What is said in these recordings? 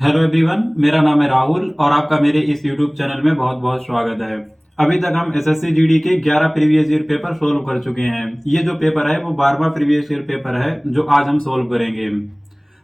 Hello everyone, मेरा नाम है राहुल और आपका मेरे इस यूट्यूब चैनल में बहुत बहुत स्वागत है। अभी तक हम एसएससी जीडी के 11 प्रीवियस ईयर पेपर सोल्व कर चुके हैं। ये जो पेपर है वो 12वां प्रीवियस ईयर पेपर है जो आज हम सोल्व करेंगे।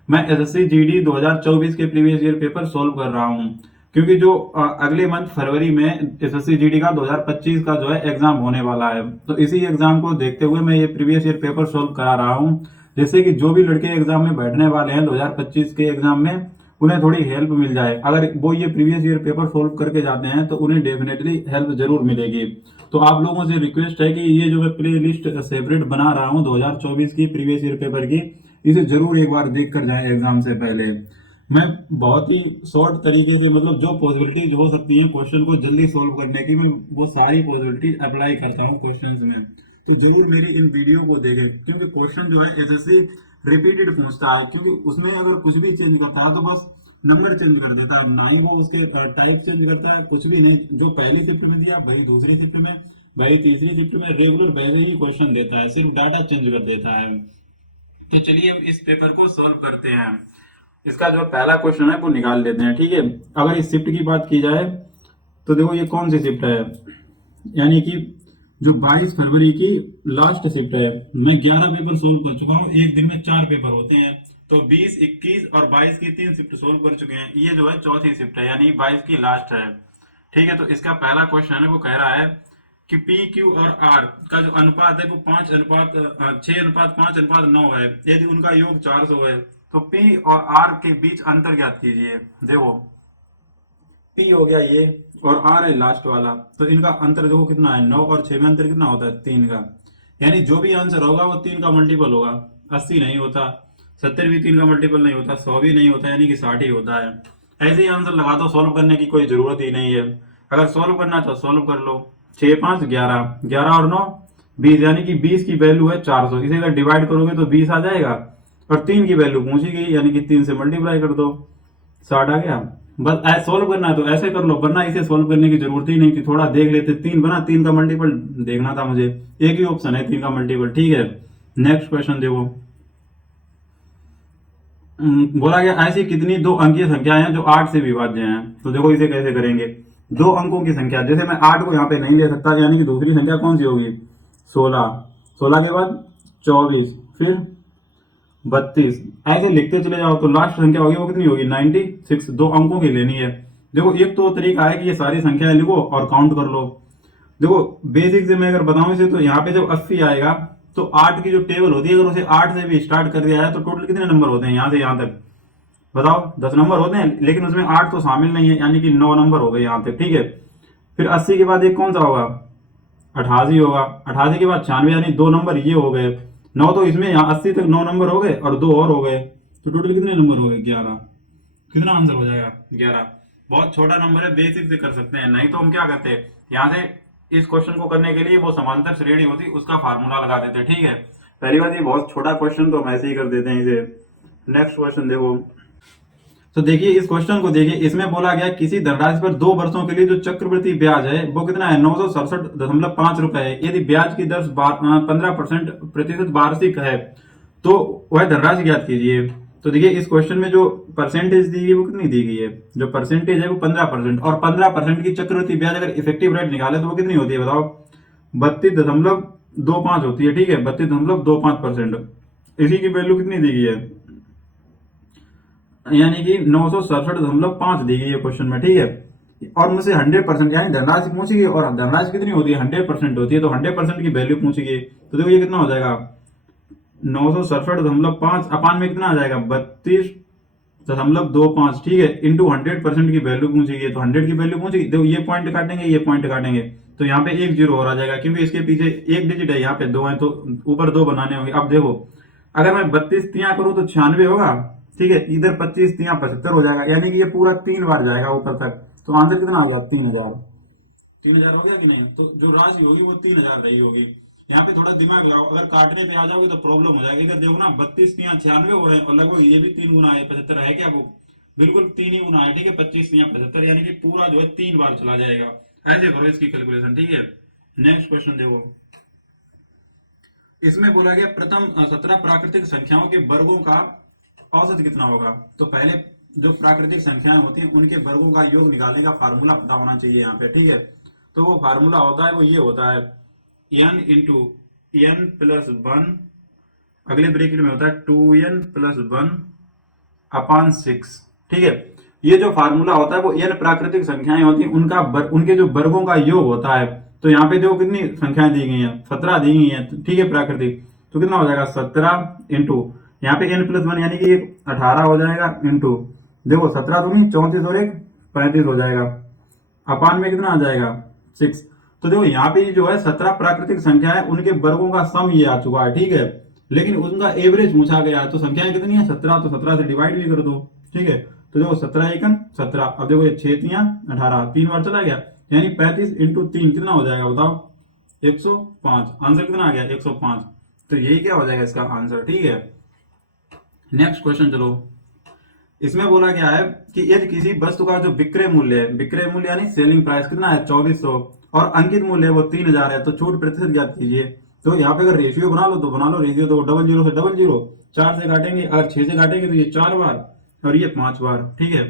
मैं एसएससी जीडी 2024 के प्रीवियस ईयर पेपर सोल्व कर रहा हूँ क्योंकि जो अगले मंथ फरवरी में एसएससी जीडी का 2025 का जो है एग्जाम होने वाला है, तो इसी एग्जाम को देखते हुए मैं ये प्रीवियस ईयर पेपर सोल्व करा रहा हूँ। जैसे कि जो भी लड़के एग्जाम में बैठने वाले हैं 2025 के एग्जाम में, उन्हें थोड़ी हेल्प मिल जाए। अगर वो ये प्रीवियस ईयर पेपर सोल्व करके जाते हैं तो उन्हें डेफिनेटली हेल्प जरूर मिलेगी। तो आप लोगों से रिक्वेस्ट है कि ये जो मैं प्ले लिस्ट सेपरेट बना रहा हूँ 2024 की प्रीवियस ईयर पेपर की, इसे जरूर एक बार देख कर जाए एग्जाम से पहले। मैं बहुत ही शॉर्ट तरीके से, मतलब जो पॉसिबिलिटीज हो सकती है क्वेश्चन को जल्दी सोल्व करने की, मैं वो सारी पॉसिबिलिटीज अप्लाई करता हूँ क्वेश्चन में। तो जरूर मेरी इन वीडियो को देखें क्योंकि क्वेश्चन जो है ऐसे रिपीटेड पूछता है, क्योंकि उसमें अगर कुछ भी चेंज करता है तो बस नंबर चेंज कर देता है, ना ही वो उसके टाइप चेंज करता है, कुछ भी नहीं। जो पहली शिफ्ट में दिया वही दूसरी शिफ्ट में, वही तीसरी शिफ्ट में, रेगुलर वैसे ही क्वेश्चन देता है, सिर्फ डाटा चेंज कर देता है। तो चलिए हम इस पेपर को सोल्व करते हैं। इसका जो पहला क्वेश्चन है वो निकाल लेते हैं, ठीक है। अगर इस शिफ्ट की बात की जाए तो देखो ये कौन सी शिफ्ट है, यानी कि जो 22 फरवरी की लास्ट शिफ्ट है। मैं 11 पेपर सोल्व कर चुका हूँ, एक दिन में 4 पेपर होते हैं, तो 20, 21 और 22 की 3 शिफ्ट सोल्व कर चुके हैं। ये जो है चौथी शिफ्ट है, यानी 22 की लास्ट है, ठीक है। तो इसका पहला क्वेश्चन है वो कह रहा है कि पी क्यू और आर का जो अनुपात है वो 6:5:9 है। यदि उनका योग 400 है तो पी और आर के बीच अंतर ज्ञात कीजिए। देखो पी हो गया ये, और आर है लास्ट वाला, तो इनका अंतर देखो कितना है, 9 और 6 में अंतर कितना होता है, 3 का। यानी जो भी आंसर होगा वो 3 का मल्टीपल होगा। 80 नहीं होता, 70 भी 3 का मल्टीपल नहीं होता, 100 भी नहीं होता, यानी कि 60 ही होता है। ऐसे ही आंसर लगा दो, सोल्व करने की कोई जरूरत ही नहीं है। अगर सोल्व करना है तो सोल्व कर लो। 6 5 11, 11 और 9 20, यानी कि 20 की वैल्यू है 400। इसे अगर डिवाइड करोगे तो 20 आ जाएगा, और 3 की वैल्यू पूछी गई, यानी कि 3 से मल्टीप्लाई कर दो, 60 आ गया। बस ऐसे सोल्व करना है तो ऐसे कर लो, वरना इसे सोल्व करने की जरूरत ही नहीं थी। थोड़ा देख लेते, 3 बना, 3 का मल्टीपल देखना था मुझे, एक ही ऑप्शन है 3 का मल्टीपल, ठीक है। नेक्स्ट क्वेश्चन देखो। बोला गया ऐसी कितनी दो अंकीय संख्याएं हैं जो 8 से विभाज्य हैं। तो देखो इसे कैसे करेंगे। दो अंकों की संख्या, जैसे मैं 8 को यहाँ पे नहीं ले सकता, यानी कि दूसरी संख्या कौन सी होगी, 16। 16 के बाद 24, फिर 32, ऐसे लिखते चले जाओ तो लास्ट संख्या होगी वो कितनी होगी, 96। दो अंकों की लेनी है। देखो एक तो तरीका है कि ये सारी संख्याएं लिखो और काउंट कर लो। देखो बेसिक से मैं अगर बताऊं इसे, तो यहाँ पे जब 80 आएगा तो 8 की जो टेबल होती है, अगर उसे 8 से भी स्टार्ट कर दिया जाए तो टोटल कितने नंबर होते हैं यहाँ से यहाँ तक, बताओ। 10 नंबर होते हैं, लेकिन उसमें 8 तो शामिल नहीं है, यानी कि 9 नंबर हो गए यहाँ तक, ठीक है। फिर 80 के बाद एक कौन सा होगा, 88 होगा। 88 के बाद 96, यानी 2 नंबर ये हो गए। 9 तो इसमें, यहाँ 80 तक 9 नंबर हो गए और 2 और हो गए, तो टोटल कितने नंबर हो गए, 11। कितना आंसर हो जाएगा, 11। बहुत छोटा नंबर है, बेसिक से कर सकते हैं। नहीं तो हम क्या करते हैं, यहाँ से इस क्वेश्चन को करने के लिए वो समांतर श्रेणी होती उसका फार्मूला लगा देते, ठीक है। पहली बात, ये बहुत छोटा क्वेश्चन तो हम ऐसे ही कर देते हैं इसे। नेक्स्ट क्वेश्चन देखो। तो देखिए इस क्वेश्चन को देखिए, इसमें बोला गया किसी धनराशि पर 2 वर्षों के लिए जो चक्रवृद्धि ब्याज है वो कितना है, 967.5 रुपए है। यदि ब्याज की दर 15% प्रतिशत वार्षिक है तो वह धनराशि ज्ञात कीजिए। तो देखिए इस क्वेश्चन में जो परसेंटेज दी गई वो कितनी दी गई है, जो परसेंटेज है वो 15%, और 15% की चक्रवृद्धि ब्याज अगर इफेक्टिव रेट निकाले तो वो कितनी होती है, बताओ। 32.25 होती है, ठीक है, 32.25%। इसी की वैल्यू कितनी दी गई है, यानी कि 967.5 दी गई है क्वेश्चन में, ठीक है। और मुझसे 100%, यानी धनराशि पूछेगी, और धनराशि कितनी होती है, 100% होती है, तो 100% की वैल्यू पूछेगी। तो देखो ये कितना हो जाएगा, 967.5 अपान में कितना आ जाएगा, 32.25, ठीक है, इंटू 100% की वैल्यू पूछेगी, तो 100 की वैल्यू पूछेगी। देखो ये पॉइंट काटेंगे, ये पॉइंट काटेंगे, तो यहाँ पे एक जीरो और आ जाएगा, क्योंकि इसके पीछे एक डिजिट है, यहाँ पे 2 है, तो ऊपर 2 बनाने होंगे। अब देखो अगर मैं 32 तिया करूं तो 96 होगा, ठीक है। इधर 25 तिया 75 हो जाएगा, यानी कि ये पूरा 3 बार जाएगा ऊपर तक। तो आंसर कितना आ गया, 3000। 3000 हो गया कि नहीं। तो जो राशि होगी वो 3000 रही होगी। यहाँ पे थोड़ा दिमाग लगाओ, अगर काटने पे आ जाओगे तो प्रॉब्लम हो जाएगी। इधर देखो ना, 32 तिया 96 हो रहे हैं, और लगभग ये भी 3 गुना है, 75 है क्या वो, बिल्कुल 3 ही गुना है, ठीक है। 25 तिया 75, यानी कि पूरा जो है 3 बार चला जाएगा। ऐसे करो इसकी कैलकुलेशन, ठीक है। नेक्स्ट क्वेश्चन देखो। इसमें बोला गया प्रथम 17 प्राकृतिक संख्याओं के वर्गों का औसत कितना होगा। तो पहले जो प्राकृतिक संख्याएं होती हैं उनके वर्गों का योग निकालने का फार्मूला पता होना चाहिए यहाँ पे, ठीक है। तो वो फार्मूला होता है, वो ये होता है n into n plus one, अगले ब्रेकेट में होता है 2n plus one upon six, ठीक है। ये जो फार्मूला होता है वो n प्राकृतिक संख्याएं होती हैं उनके जो वर्गों का योग होता है। तो यहाँ पे देखो कितनी संख्याएं दी गई हैं, 17 दी गई हैं, ठीक है, प्राकृतिक। तो कितना हो जाएगा 17 इंटू यहाँ पे n प्लस वन यानी कि 18 हो जाएगा, इंटू देखो 17 तो नहीं 34 और एक 35 हो जाएगा, अपान में कितना आ जाएगा 6। तो देखो यहाँ पे जो है 17 प्राकृतिक संख्या है, उनके वर्गों का सम ये आ चुका है, ठीक है। लेकिन उनका एवरेज पूछा गया है, तो संख्याएं कितनी है 17, तो 17 से डिवाइड भी कर दो, ठीक है। तो देखो 17 एकन 17, अब देखो ये 6 तियां 18, 3 बार चला गया, यानी 35 इंटू 3 कितना हो जाएगा बताओ 105। आंसर कितना आ गया 105। तो यही क्या हो जाएगा इसका आंसर, ठीक है। नेक्स्ट क्वेश्चन चलो। इसमें बोला गया है कि यदि किसी वस्तु का जो विक्रय मूल्य है, विक्रय मूल्य यानी सेलिंग प्राइस कितना है 2400, और अंकित मूल्य है वो 3000 है, तो छूट प्रतिशत ज्ञात कीजिए। तो यहाँ पे अगर रेशियो बना लो तो बना लो, रेशियो तो डबल जीरो से डबल जीरो, 4 से काटेंगे, अगर 6 से काटेंगे तो ये 4 बार और ये 5 बार, ठीक है।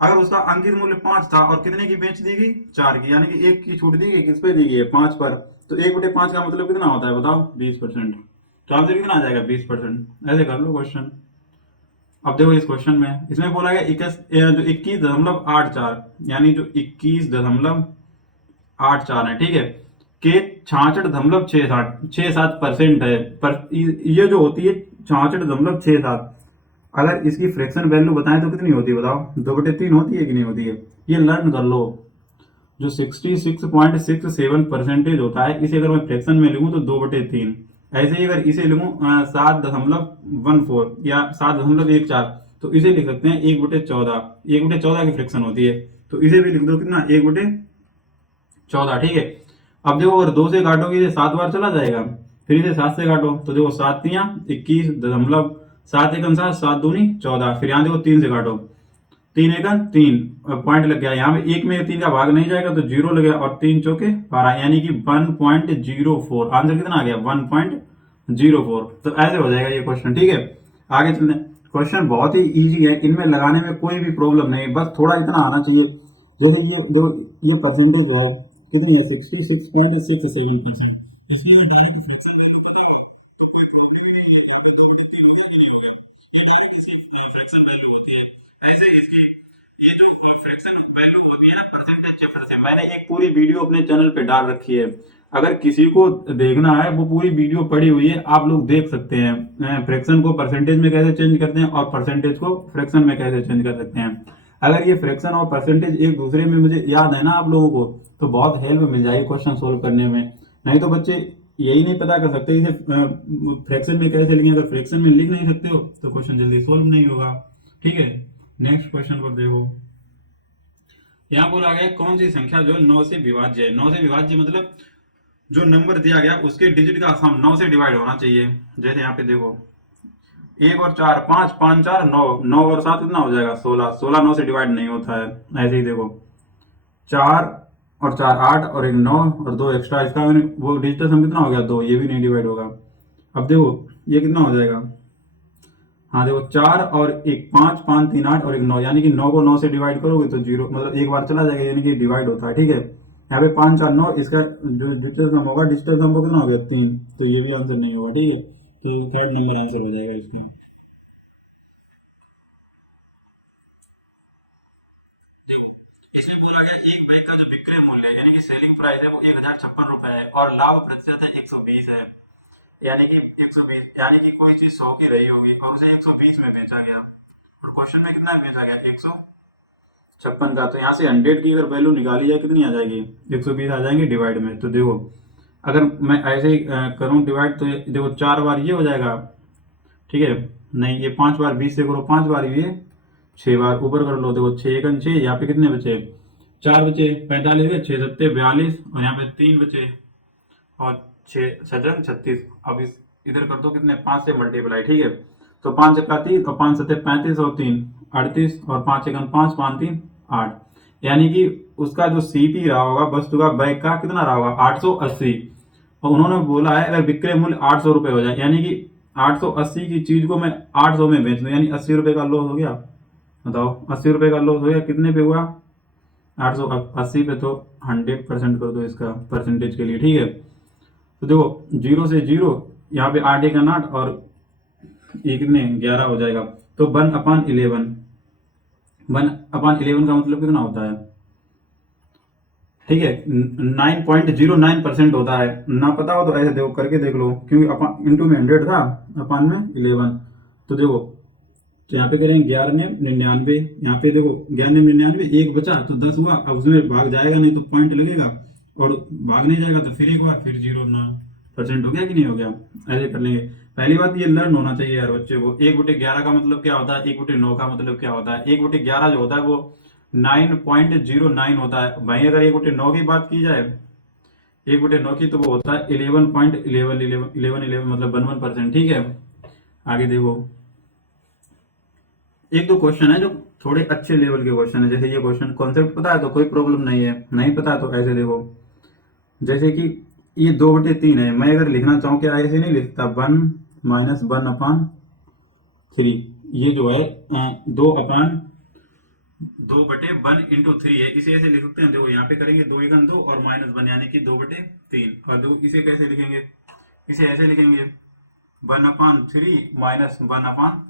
अगर उसका अंकित मूल्य 5 था और कितने की बेच दी गई 4 की, यानी कि 1 की छूट दी गई, किस पे दी गई है 5 पर, तो 1/5 का मतलब कितना होता है बताओ 20%। तो आंसर कितना आ जाएगा 20%। ऐसे कर लो क्वेश्चन। अब देखो इस क्वेश्चन में इसमें बोला गया जो 21.84 यानी जो 21.84 है, ठीक है, के 66.67% है, पर ये जो होती है 66.67, अगर इसकी फ्रैक्शन वैल्यू बताएं तो कितनी होती है बताओ 2/3 होती है कि नहीं होती है। ये लर्न कर लो। जो 66.67% होता है, इसे अगर मैं फ्रैक्शन में लिखूं तो 2/3। ऐसे ही अगर इसे लिखूं 7.14 या 7.14, तो इसे लिख सकते हैं 1/14, 1/14 की फ्रैक्शन होती है, तो इसे भी लिख दो कितना 1/14, ठीक है। अब देखो अगर 2 से काटोगे ये 7 बार चला जाएगा, फिर इसे 7 से काटो तो देखो 7 तियां 21.7 एकम 7, 7 दूनी 14, फिर यहाँ देखो 3 से काटो, 3 एकम 3 पॉइंट लग गया, यहाँ पे 1 में 3 का भाग नहीं जाएगा तो 0 लगेगा, और 3 चौके 12 यानी कि 1.04। आंसर कितना आ गया 1.04। तो ऐसे हो जाएगा ये क्वेश्चन, ठीक है। आगे चलते हैं। क्वेश्चन बहुत ही इजी है, इनमें लगाने में कोई भी प्रॉब्लम नहीं, बस थोड़ा इतना आना चाहिए। जैसे ये परसेंटेज है कितनी है 66.67%, इसमें ये डायरेक्ट फ्रैक्शन फ्रैक्शन वैल्यू होती है। ऐसे इसकी ये जो फ्रैक्शन वैल्यू होती है ना परसेंटेज डिफरेंस है, मैंने एक पूरी वीडियो अपने चैनल पे डाल रखी है, अगर किसी को देखना है वो पूरी वीडियो पड़ी हुई है, आप लोग देख सकते हैं फ्रैक्शन को परसेंटेज में कैसे चेंज करते हैं और परसेंटेज को फ्रैक्शन में कैसे चेंज कर सकते हैं। अगर ये फ्रैक्शन और परसेंटेज एक दूसरे में मुझे याद है ना आप लोगों को, तो बहुत हेल्प मिल जाएगी क्वेश्चन सोल्व करने में। नहीं तो बच्चे यही नहीं पता कर सकते इसे फ्रैक्शन में कैसे लिखें, अगर फ्रैक्शन में लिख नहीं सकते हो तो क्वेश्चन जल्दी सोल्व नहीं होगा, ठीक है। नेक्स्ट क्वेश्चन पर देखो। यहाँ बोला गया कौन सी संख्या जो 9 से विभाज्य है। 9 से विभाज्य मतलब जो नंबर दिया गया उसके डिजिट का सम 9 से डिवाइड होना चाहिए। जैसे यहाँ पे देखो 1 और 4 5, 5 4 9, 9 और 7 कितना हो जाएगा 16, 16 9 से डिवाइड नहीं होता है। ऐसे ही देखो 4 और 4 8 और एक 9 और 2 एक्स्ट्रा, इसका वो डिजिटल सम कितना हो गया 2, ये भी नहीं डिवाइड होगा। अब देखो ये कितना हो जाएगा, हाँ देखो 4 और एक 5, 5 3 8 और एक 9, यानी कि 9 को 9 से डिवाइड करोगे तो 0, मतलब एक बार चला जाएगा, यानी कि डिवाइड होता है, ठीक है। यहाँ पे 5 4 9, इसका जो डिजिटल सम होगा, डिजिटल सम को कितना हो गया 3, तो ये भी आंसर नहीं होगा, ठीक है। तो थर्ड नंबर आंसर हो जाएगा इसका। इसमें बोला गया एक बैग का जो विक्रय मूल्य है यानी कि सेलिंग प्राइस है वो 1056 रुपए है, और लाभ प्रतिशत है 120 है, यानी कि 120 यानी कि कोई चीज 100 की रही होगी और उसे 120 में बेचा गया, और क्वेश्चन में कितना बेचा गया 156 का। तो यहाँ से 100 की अगर वैल्यू निकाली जाए कितनी आ जाएगी 120 आ जाएंगे डिवाइड में। तो देखो अगर मैं ऐसे ही करूँ डिवाइड, तो देखो 4 बार ये हो जाएगा, ठीक है, नहीं ये 5 बार 20 से करो 5 बार ये 6 बार ऊपर कर लो, देखो 6 एकन 6, यहाँ पे कितने बचे 4 बचे 45 गए, 6 सत्ते 42 और यहाँ पे 3 बचे और 6 छजन 36। अब इस इधर कर दो कितने 5 से मल्टीप्लाई, ठीक है। तो 5 चक्का 30 और 5 सत्ते 35 और 3 38 और 5 एकन 5 5 3 8, यानी कि उसका जो सीपी रहा होगा वस्तु का बैग का कितना रहा होगा 880, और उन्होंने बोला है अगर विक्रय मूल्य 800 रुपए हो जाए, यानी कि 880 की चीज को मैं 800 में बेच दूं, यानी 80 रुपए का लॉस हो गया, बताओ 80 रुपये का लॉस हो गया, कितने पे हुआ? 880 पे। तो 100% कर दो इसका परसेंटेज के लिए, ठीक है। तो देखो 0 से 0, यहाँ पे 8 1 8 और ये कितने 11 हो जाएगा। तो 1/11, 1/11 का मतलब कितना होता है? ठीक है, 9.09% होता है। ना पता हो तो ऐसे देखो करके देख लो, क्योंकि अपन इंटू में 100 था, अपन में 11। तो देखो, तो यहाँ पे करेंगे 11 ने 99, यहाँ पे देखो 11 ने 99, एक बचा तो 10 हुआ। अब उसमें भाग जाएगा नहीं तो पॉइंट लगेगा, और भाग नहीं जाएगा तो फिर एक बार फिर 0% हो गया कि नहीं हो गया। ऐसे कर लेंगे। पहली बात ये लर्न होना चाहिए यार बच्चे को। 1/11 का मतलब क्या होता है, 1/9 का मतलब क्या होता है। 1/11 जो होता है वो 9.09 होता है भाई। अगर 1/9 की बात की जाए, 1/9 की, तो वो होता है 11.11 मतलब 11%, ठीक है। आगे देखो, एक दो क्वेश्चन है जो थोड़े अच्छे लेवल के क्वेश्चन है। जैसे ये क्वेश्चन कॉन्सेप्ट पता है तो कोई प्रॉब्लम नहीं है, नहीं पता तो ऐसे देखो। जैसे कि ये 2/3 है, मैं अगर लिखना चाहूँ क्या ऐसे नहीं लिखता, 1 - 1/3। ये जो है 2/1 है, इसे ऐसे लिख सकते हैं। देखो यहाँ पे करेंगे 2 1 2 और -1 यानी कि 2/3। और देखो इसे कैसे लिखेंगे, इसे ऐसे लिखेंगे 1/3 -1/5,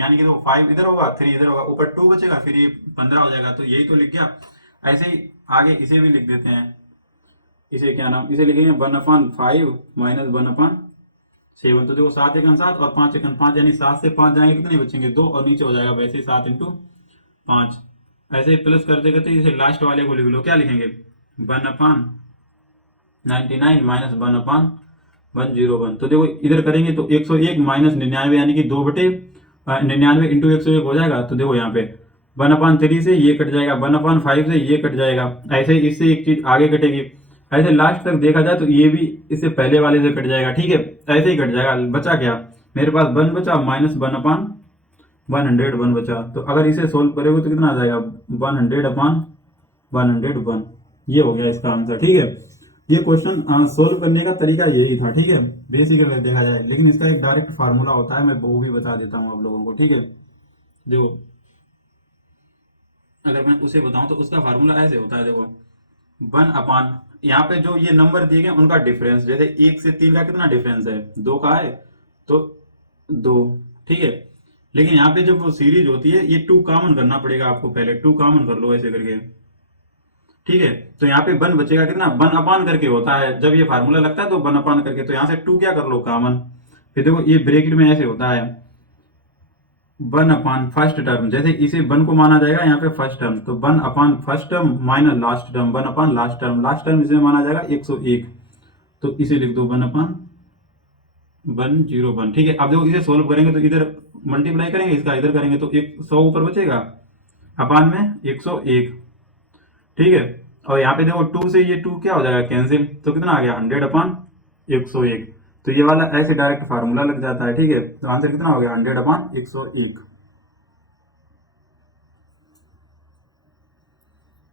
यानी कि देखो 5 इधर होगा 3 इधर होगा, ऊपर 2 बचेगा, फिर ये 15 हो जाएगा। तो यही तो लिख गया। ऐसे ही आगे इसे भी लिख देते हैं। इसे क्या नाम, इसे लिखेंगे 1/5 -1/7। तो देखो 7 1 7 और 5 1 5, यानी 7 से 5 जाएंगे कितने बचेंगे, 2, और नीचे हो जाएगा वैसे ही 7 × 5। ऐसे ही प्लस करते करते इसे लास्ट वाले को लिख लो। क्या लिखेंगे, 1/99 -1/101। तो देखो इधर करेंगे तो 101 -99 यानी कि 2/99 × 101 हो जाएगा। तो देखो यहाँ पे 1/3 से ये कट जाएगा, 1/5 से ये कट जाएगा। ऐसे ही इससे एक चीज आगे कटेगी। ऐसे लास्ट तक देखा जाए तो ये भी इससे पहले वाले से कट जाएगा, ठीक है। ऐसे ही कट जाएगा। बचा क्या मेरे पास, 1 बचा -1/101 बचा। तो अगर इसे सोल्व करोगे तो कितना आ जाएगा, 100/101। ये हो गया इसका आंसर, ठीक है। ये क्वेश्चन सोल्व करने का तरीका यही था, ठीक है। बेसिक अगर देखा जाए, लेकिन इसका एक डायरेक्ट फार्मूला होता है, मैं वो भी बता देता हूँ आप लोगों को, ठीक है। देखो अगर मैं उसे बताऊं तो उसका फार्मूला ऐसे होता है। देखो 1/, यहाँ पे जो ये नंबर दिए गए उनका डिफरेंस, जैसे 1 से 3 का कितना डिफरेंस है, 2 का है, तो 2, ठीक है। लेकिन यहाँ पे जब वो सीरीज होती है, ये 2 कॉमन करना पड़ेगा आपको, पहले 2 कॉमन कर लो ऐसे करके, ठीक है। तो यहाँ पे 1 बचेगा कितना, 1/, करके होता है जब ये फार्मूला लगता है, तो 1/, करके। तो यहाँ से 2 क्या कर लो, कॉमन। फिर देखो ये ब्रैकेट में ऐसे होता है 1/, फर्स्ट टर्म, जैसे इसे 1 को माना जाएगा यहाँ पे फर्स्ट टर्म, तो 1/, first term minus last term, 1/, last term. Last term इसे माना जाएगा 101। तो इसे लिख दो 1/101, ठीक है। अब देखो इसे सोल्व करेंगे तो इधर मल्टीप्लाई करेंगे, इसका इधर करेंगे तो 100 ऊपर बचेगा, अपान में 101, ठीक है। और यहाँ पे देखो 2 से ये 2 क्या हो जाएगा, कैंसिल। तो कितना आ गया, 100/101। तो ये वाला ऐसे डायरेक्ट फार्मूला लग जाता है, ठीक है। तो आंसर कितना हो गया, 100/101।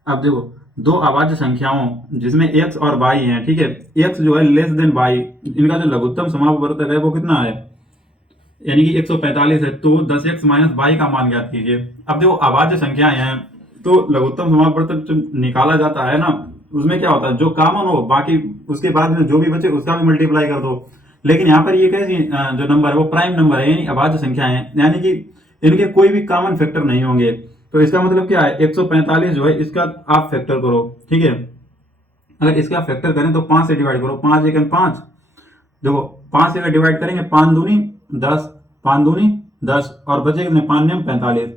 अब देखो दो अभाज्य संख्याओं जिसमें x और y है, ठीक है। x जो है लेस देन y, इनका जो लघुत्तम समापवर्तक है वो कितना है, यानी कि 145 है। तो 10x - y का मान ज्ञात कीजिए। अब देखो अभाज्य संख्याएं हैं, तो लघुत्तम समापवर्तक जो निकाला जाता है ना, उसमें क्या होता है, जो कॉमन हो बाकी उसके बाद में जो भी बचे उसका भी मल्टीप्लाई कर दो। लेकिन यहाँ पर ये कैसी जो नंबर है वो प्राइम नंबर है, यानी अभाज्य संख्या है, यानी कि इनके कोई भी कॉमन फैक्टर नहीं होंगे। तो इसका मतलब क्या है, 145 जो है इसका आप फैक्टर करो, ठीक है। अगर इसका फैक्टर करें तो 5 से डिवाइड करो, 5 1 5। देखो 5 से अगर डिवाइड करेंगे 5 दूनी 10, 5 दूनी 10, और बचे कितने, 5 9 45।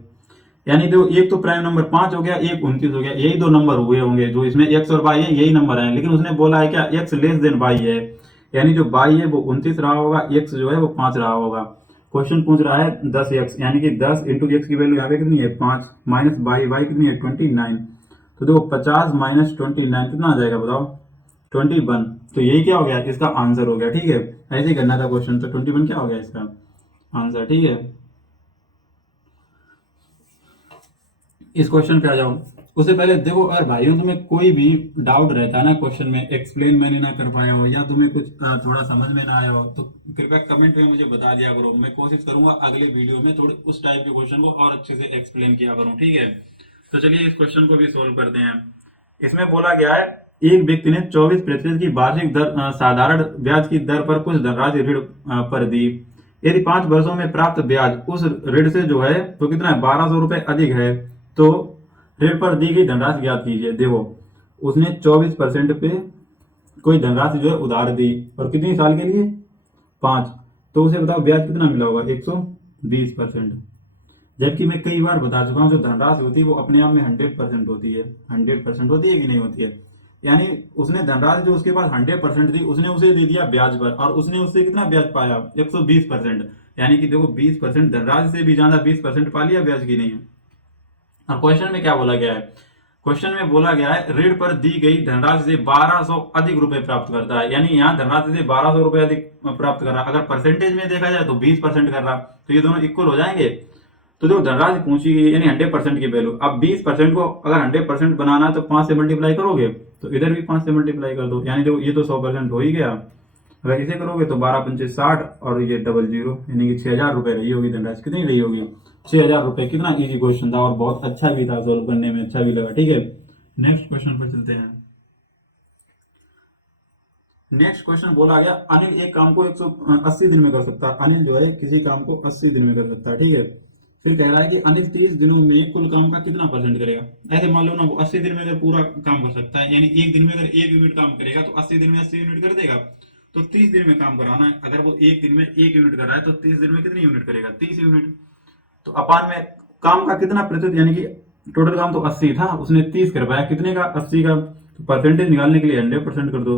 यानी देखो एक तो प्राइम नंबर 5 हो गया, एक 29 हो गया। यही दो नंबर हुए होंगे जो इसमें x और y है, यही नंबर है। लेकिन उसने बोला है क्या, x लेस देन y है, यानी जो y है वो 29 रहा होगा, x जो है वो 5 रहा होगा। क्वेश्चन पूछ रहा है 10x, यानी कि 10 × x की वैल्यू यहाँ पे कितनी है, 5, माइनस y कितनी है, 29। तो देखो 50 - 29 कितना आ जाएगा बताओ, 21। तो यही क्या हो गया, इसका आंसर हो गया, ठीक है। ऐसे ही करना था क्वेश्चन। तो 21 क्या हो गया इसका आंसर, ठीक है। इस क्वेश्चन पे आ जाओ। उससे पहले देखो, अगर भाइयों तुम्हें कोई भी डाउट रहता है ना क्वेश्चन में, एक्सप्लेन मैंने ना कर पाया हो, या तुम्हें कुछ थोड़ा समझ में ना आया हो, तो कृपया कमेंट में मुझे बता दिया करो। मैं कोशिश करूंगा अगले वीडियो में थोड़ी उस टाइप के क्वेश्चन को और अच्छे से एक्सप्लेन किया करूं, ठीक है। तो चलिए इस क्वेश्चन को भी सोल्व करते हैं। इसमें बोला गया है, एक व्यक्ति ने 24% की वार्षिक दर साधारण ब्याज की दर पर कुछ धनराशि ऋण पर दी। यदि 5 वर्षों में प्राप्त ब्याज उस ऋण से जो है तो कितना है, 1200 रुपए अधिक है, तो ऋण पर दी गई धनराशि ज्ञात कीजिए। देखो, उसने 24% पे कोई धनराशि जो है उधार दी, और कितनी साल के लिए, 5। तो उसे बताओ ब्याज कितना मिला होगा, 120%। जबकि मैं कई बार बता चुका हूँ, जो धनराशि होती है वो अपने आप में 100% होती है। 100% होती है कि नहीं होती है। यानी उसने धनराशि जो उसके पास 100% थी, उसने उसे दे दिया ब्याज पर, और उसने उससे कितना ब्याज पाया, 120%। यानी कि देखो 20% धनराशि से भी ज्यादा 20% पा लिया ब्याज की, नहीं है। और क्वेश्चन में क्या बोला गया है, क्वेश्चन में बोला गया है ऋण पर दी गई धनराशि से 1200 अधिक रुपए प्राप्त करता है। यानी यहाँ धनराशि से 1200 रुपए अधिक प्राप्त कर रहा। अगर परसेंटेज में देखा जाए तो 20% कर रहा, तो ये दोनों इक्वल हो जाएंगे। तो देखो धनराशि पूछी गई यानी 100% की वैल्यू। अब 20% को अगर 100% बनाना है तो 5 से मल्टीप्लाई करोगे, तो इधर भी 5 से मल्टीप्लाई कर दो, यानी देखो ये तो 100% हो ही गया। अगर इसे करोगे तो 12 पंचे 60 और ये डबल जीरो, यानी कि 6000 रुपए रही होगी धनराशि। कितनी रही होगी, 6000 रुपए। कितना इजी क्वेश्चन था और बहुत अच्छा भी था, सोल्व करने में अच्छा भी लगा, ठीक है। नेक्स्ट क्वेश्चन पर चलते हैं। नेक्स्ट क्वेश्चन बोला गया, अनिल एक काम को 180 दिन में कर सकता है। अनिल जो है किसी काम को 80 दिन में कर सकता है, ठीक है। फिर कह रहा है कि अनिल 30 दिनों में कुल काम का कितना परसेंट करेगा। ऐसे मान लो ना, वो 80 दिन में अगर पूरा काम कर सकता है, यानी एक दिन में अगर 1 यूनिट काम करेगा तो 80 दिन में 80 यूनिट कर देगा। तो 30 दिन में काम कराना है, अगर वो एक दिन में 1 यूनिट कर रहा है तो 30 दिन में कितनी यूनिट करेगा, 30 यूनिट। तो अपान में काम का कितना प्रतिशत, यानी कि टोटल काम तो 80 था, उसने 30 कर पाया, कितने का, 80 का। तो परसेंटेज निकालने के लिए 100% कर दो।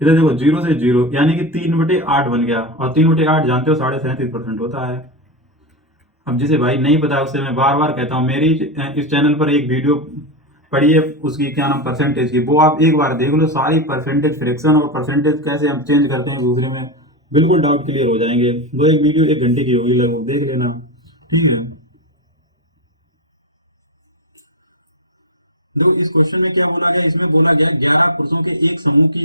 इधर देखो 0 से 0, यानी कि 3/8 बन गया, और 3/8 जानते हो 37.5% होता है। अब जिसे भाई नहीं पता उससे मैं बार बार कहता हूँ, मेरी इस चैनल पर एक वीडियो पढ़िए, उसकी क्या नाम, परसेंटेज की, वो आप एक बार देख लो। सारी परसेंटेज, फ्रैक्शन और परसेंटेज कैसे हम चेंज करते हैं दूसरे में, बिल्कुल डाउट क्लियर हो जाएंगे। वो एक वीडियो 1 घंटे की होगी लगभग, देख लेना, ठीक है। तो इस क्वेश्चन में क्या बोला गया, इसमें बोला गया 11 पुरुषों के एक समूह की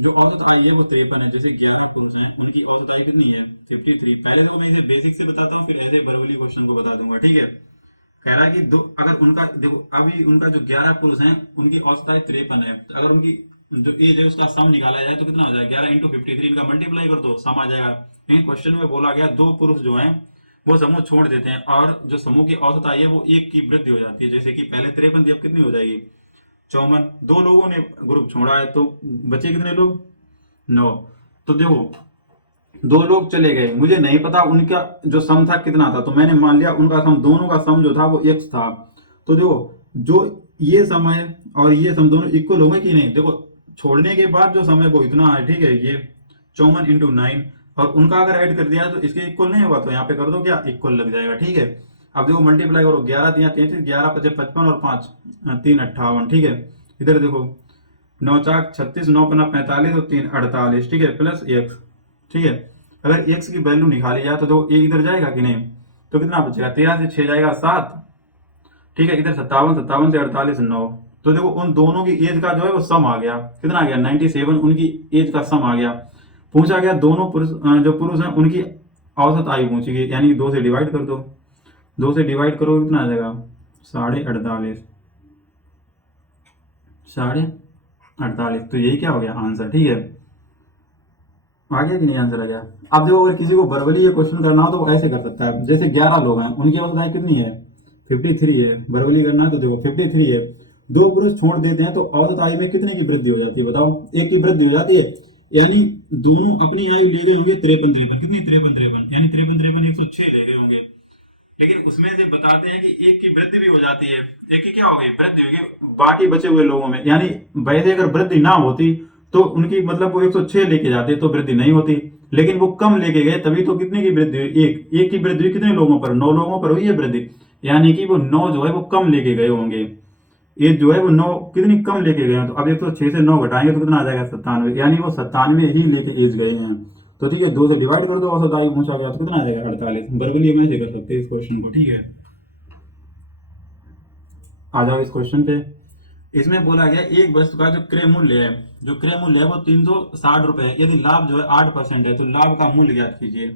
जो औसत आयु है वो 53 है। जैसे 11 पुरुष हैं, उनकी औसत आयु कितनी है, 53। पहले तो मैं इसे बेसिक से बताता हूँ, फिर ऐसे बरवली क्वेश्चन को बता दूंगा, ठीक है। कह रहा है कि दो, अगर उनका देखो अभी उनका जो 11 पुरुष हैं उनकी औसत आयु 53 है, तो अगर उनकी जो एज है उसका सम निकाला जाए तो कितना हो जाएगा, 11 × 53, इनका मल्टीप्लाई कर दो, सम आ जाएगा। लेकिन क्वेश्चन में बोला गया दो पुरुष जो हैं वो समूह छोड़ देते हैं, और जो समूह की औसत आयु है वो एक की वृद्धि हो जाती है। जैसे कि पहले 53 थी, अब कितनी हो जाएगी, 54। दो लोगों ने ग्रुप छोड़ा है, तो बचे कितने लोग, 9। तो देखो दो लोग चले गए, मुझे नहीं पता उनका जो सम था कितना था, तो मैंने मान लिया उनका सम, दोनों का सम जो था वो x था। तो देखो जो ये सम है और ये सम दोनों इक्वल होंगे कि नहीं। देखो छोड़ने के बाद जो सम है वो इतना है, ठीक है, ये 54 × 9, और उनका अगर ऐड कर दिया तो इसके इक्वल नहीं होगा, तो यहाँ पे कर दो क्या, इक्वल लग जाएगा, ठीक है। अब देखो मल्टीप्लाई करो, 11 × 3 = 33, 11 × 5 = 55 और 5 × 3 = 58, ठीक है। इधर देखो 9 × 4 = 36, 9 × 5 = 45 और 3 = 48, ठीक है, प्लस x, ठीक है। अगर x की वैल्यू निकाली जाए तो देखो a इधर जाएगा कि नहीं, तो कितना बचेगा, 13 से 6 जाएगा 7, ठीक है। इधर 57, 57 से 48 9। तो देखो उन दोनों की एज का जो है वो सम आ गया, कितना आ गया, 97, उनकी एज का सम आ गया। पूछा गया दोनों पुरुष जो पुरुष हैं उनकी औसत आयु पूछी गई, यानी 2 से डिवाइड कर दो, 2 से डिवाइड करो कितना आ जाएगा, 48.5, 48.5। तो यही क्या हो गया आंसर, ठीक है। आ गया कि नहीं आंसर आ गया। अब देखो अगर किसी को वर्बली ये क्वेश्चन करना हो तो वो ऐसे कर सकता है, जैसे 11 लोग हैं, उनकी औसत आयु कितनी है, 53 है। वर्बली करना है तो देखो 53 है, दो पुरुष छोड़ देते हैं तो औसत आयु में कितने की वृद्धि हो जाती है, बताओ, एक की वृद्धि हो जाती है। यानी दोनों अपनी आयु ले गए होंगे 53, कितनी, 53, यानी 53, 106 ले गए होंगे। लेकिन उसमें से बताते हैं कि एक की वृद्धि भी हो जाती है, एक की क्या हो गई, वृद्धि होगी बाकी बचे हुए लोगों में। यानी वैसे अगर वृद्धि ना होती तो उनकी मतलब वो 106 लेके जाते तो वृद्धि नहीं होती, लेकिन वो कम लेके गए तभी तो कितने की वृद्धि हुई, एक की वृद्धि हुई कितने लोगों पर, 9 लोगों पर हुई है वृद्धि। यानी कि वो 9 जो है वो कम लेके गए होंगे, एज जो है वो 9 कितनी कम लेके गए हैं। तो अब 106 से 9 घटाएंगे तो कितना आ जाएगा, 97, यानी वो 97 ही लेके एज गए हैं। तो ठीक है, 2 से डिवाइड कर दो, औसत आयु पूछा गया तो कितना आ जाएगा, 48। वर्बली में ऐसे कर सकते हैं इस क्वेश्चन को, ठीक है। आ जाओ इस क्वेश्चन पे। इसमें बोला गया एक वस्तु का जो क्रय मूल्य है, जो क्रय मूल्य है वो 360 रुपए है। यदि लाभ जो है 8% है तो लाभ का मूल्य ज्ञात कीजिए।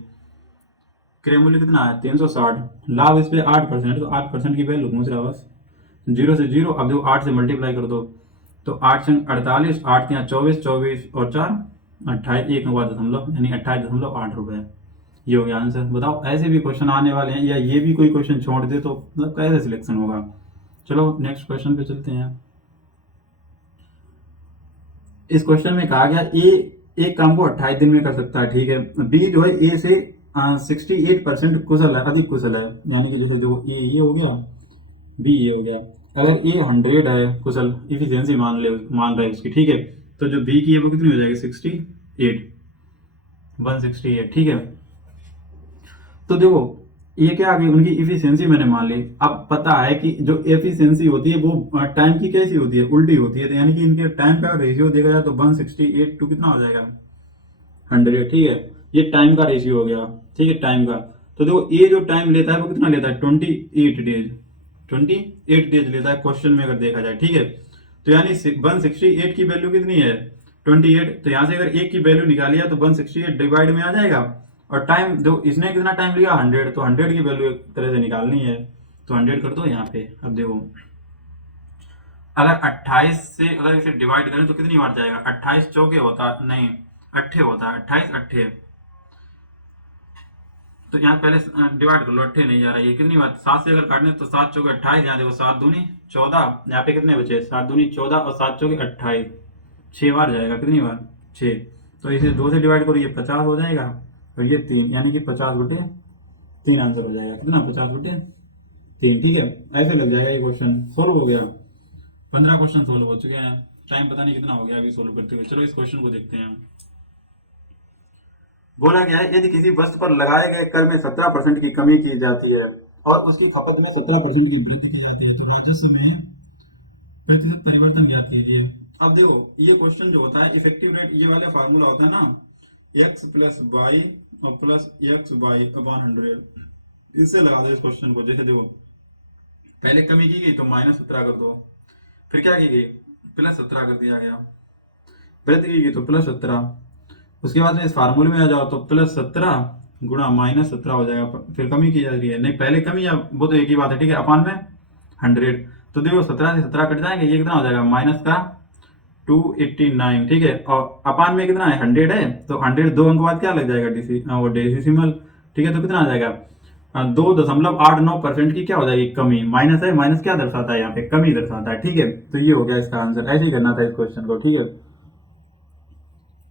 क्रय मूल्य कितना है 360, लाभ इस पे 8%, तो 8% की वैल्यू पूछ रहा है बस। जीरो से जीरो, अब देखो 8 से मल्टीप्लाई कर दो तो 8 संग 48, 8 यहाँ 24, 24 और 4 28, एक नवा दशमलव यानी 28.8 रुपए। ये हो गया आंसर। बताओ ऐसे भी क्वेश्चन आने वाले हैं या ये भी कोई क्वेश्चन छोड़ दे तो मतलब कैसे सिलेक्शन होगा। चलो नेक्स्ट क्वेश्चन पे चलते हैं। इस क्वेश्चन में कहा गया ए एक काम को 28 दिन में कर सकता है, ठीक है। बी जो है ए से 68% कुशल है, अधिक कुशल है, यानी कि जैसे जो ए ये हो गया, बी ये हो गया। अगर ए 100 है कुशल, इफिशियंसी मान रहा है उसकी, ठीक है, तो जो बी की है वो कितनी हो जाएगी 68, 168, ठीक है। तो देखो ये क्या आ गई उनकी इफिशियंसी मैंने मान ली। अब पता है कि जो एफिशिएंसी होती है वो टाइम की कैसी होती है, उल्टी होती है, तो यानी कि इनके टाइम का रेशियो देखा जाए तो 168 टू कितना हो जाएगा 100, ठीक है। ये टाइम का रेशियो हो गया, ठीक है, टाइम का। तो देखो ये जो टाइम लेता है वो कितना लेता है 28 डेज, 28 डेज लेता है क्वेश्चन में अगर देखा जाए, ठीक है। तो यानी 168 की वैल्यू कितनी है 28, तो यहाँ से अगर एक की वैल्यू निकाली है तो 168 डिवाइड में आ जाएगा। और टाइम जो इसने कितना टाइम लिया 100, तो 100 की वैल्यू एक तरह से निकालनी है, तो 100 कर दो यहाँ पे। अब देखो अगर 28 से अगर इसे डिवाइड करें तो कितनी बार जाएगा, 28 चौके होता नहीं, अट्ठे होता है, 28 अट्ठे, तो यहाँ पहले डिवाइड कर लो, अट्ठे नहीं जा रहा है, ये कितनी बार 7 से अगर काटने तो 7 चौके 28, यहाँ देखो 7 दूनी 14, यहाँ पे कितने बचे 7 दूनी 14 और 7 चौके 28, 6 बार जाएगा, कितनी बार 6। तो इसे 2 से डिवाइड करो, ये 50 हो जाएगा और ये 3, यानी कि 50/3 आंसर हो जाएगा, कितना 50/3, ठीक है। ऐसे लग जाएगा ये क्वेश्चन सोल्व हो गया। 15 क्वेश्चन सोल्व हो चुके हैं, टाइम पता नहीं कितना हो गया अभी सोल्व करते हुए। चलो इस क्वेश्चन को देखते हैं। बोला गया है यदि किसी वस्तु पर लगाए गए कर में 17% की कमी की जाती है और उसकी खपत में 17% की वृद्धि की जाती है तो राजस्व में प्रतिशत परिवर्तन ज्ञात कीजिए। अब देखो ये क्वेश्चन जो होता है इफेक्टिव रेट, ये वाला फार्मूला होता है ना, x प्लस वाई और प्लस एक्स वाई अपॉन 100, इससे लगा दो इस क्वेश्चन को। जैसे देखो पहले कमी की गई तो -17 कर दो, फिर क्या की गई +17 कर दिया गया, वृद्धि की गई तो +17, उसके बाद में इस फार्मूले में आ जाओ तो +17 गुणा -17 हो जाएगा, फिर कमी की जा रही है, नहीं पहले कमी या वो तो एक ही बात है, ठीक है, अपान में 100। तो देखो 17 से 17 कट जाएंगे, ये कितना हो जाएगा माइनस का 289, ठीक है, और अपान में कितना है 100 है, तो 100 दो अंक बाद क्या लग जाएगा वो डेसिमल, ठीक है, तो कितना आ जाएगा 2.89% की क्या हो जाएगी कमी, माइनस है, माइनस क्या दर्शाता है यहाँ पे कमी दर्शाता है, ठीक है। तो ये हो गया इसका आंसर, ऐसे ही करना था इस क्वेश्चन को, ठीक है।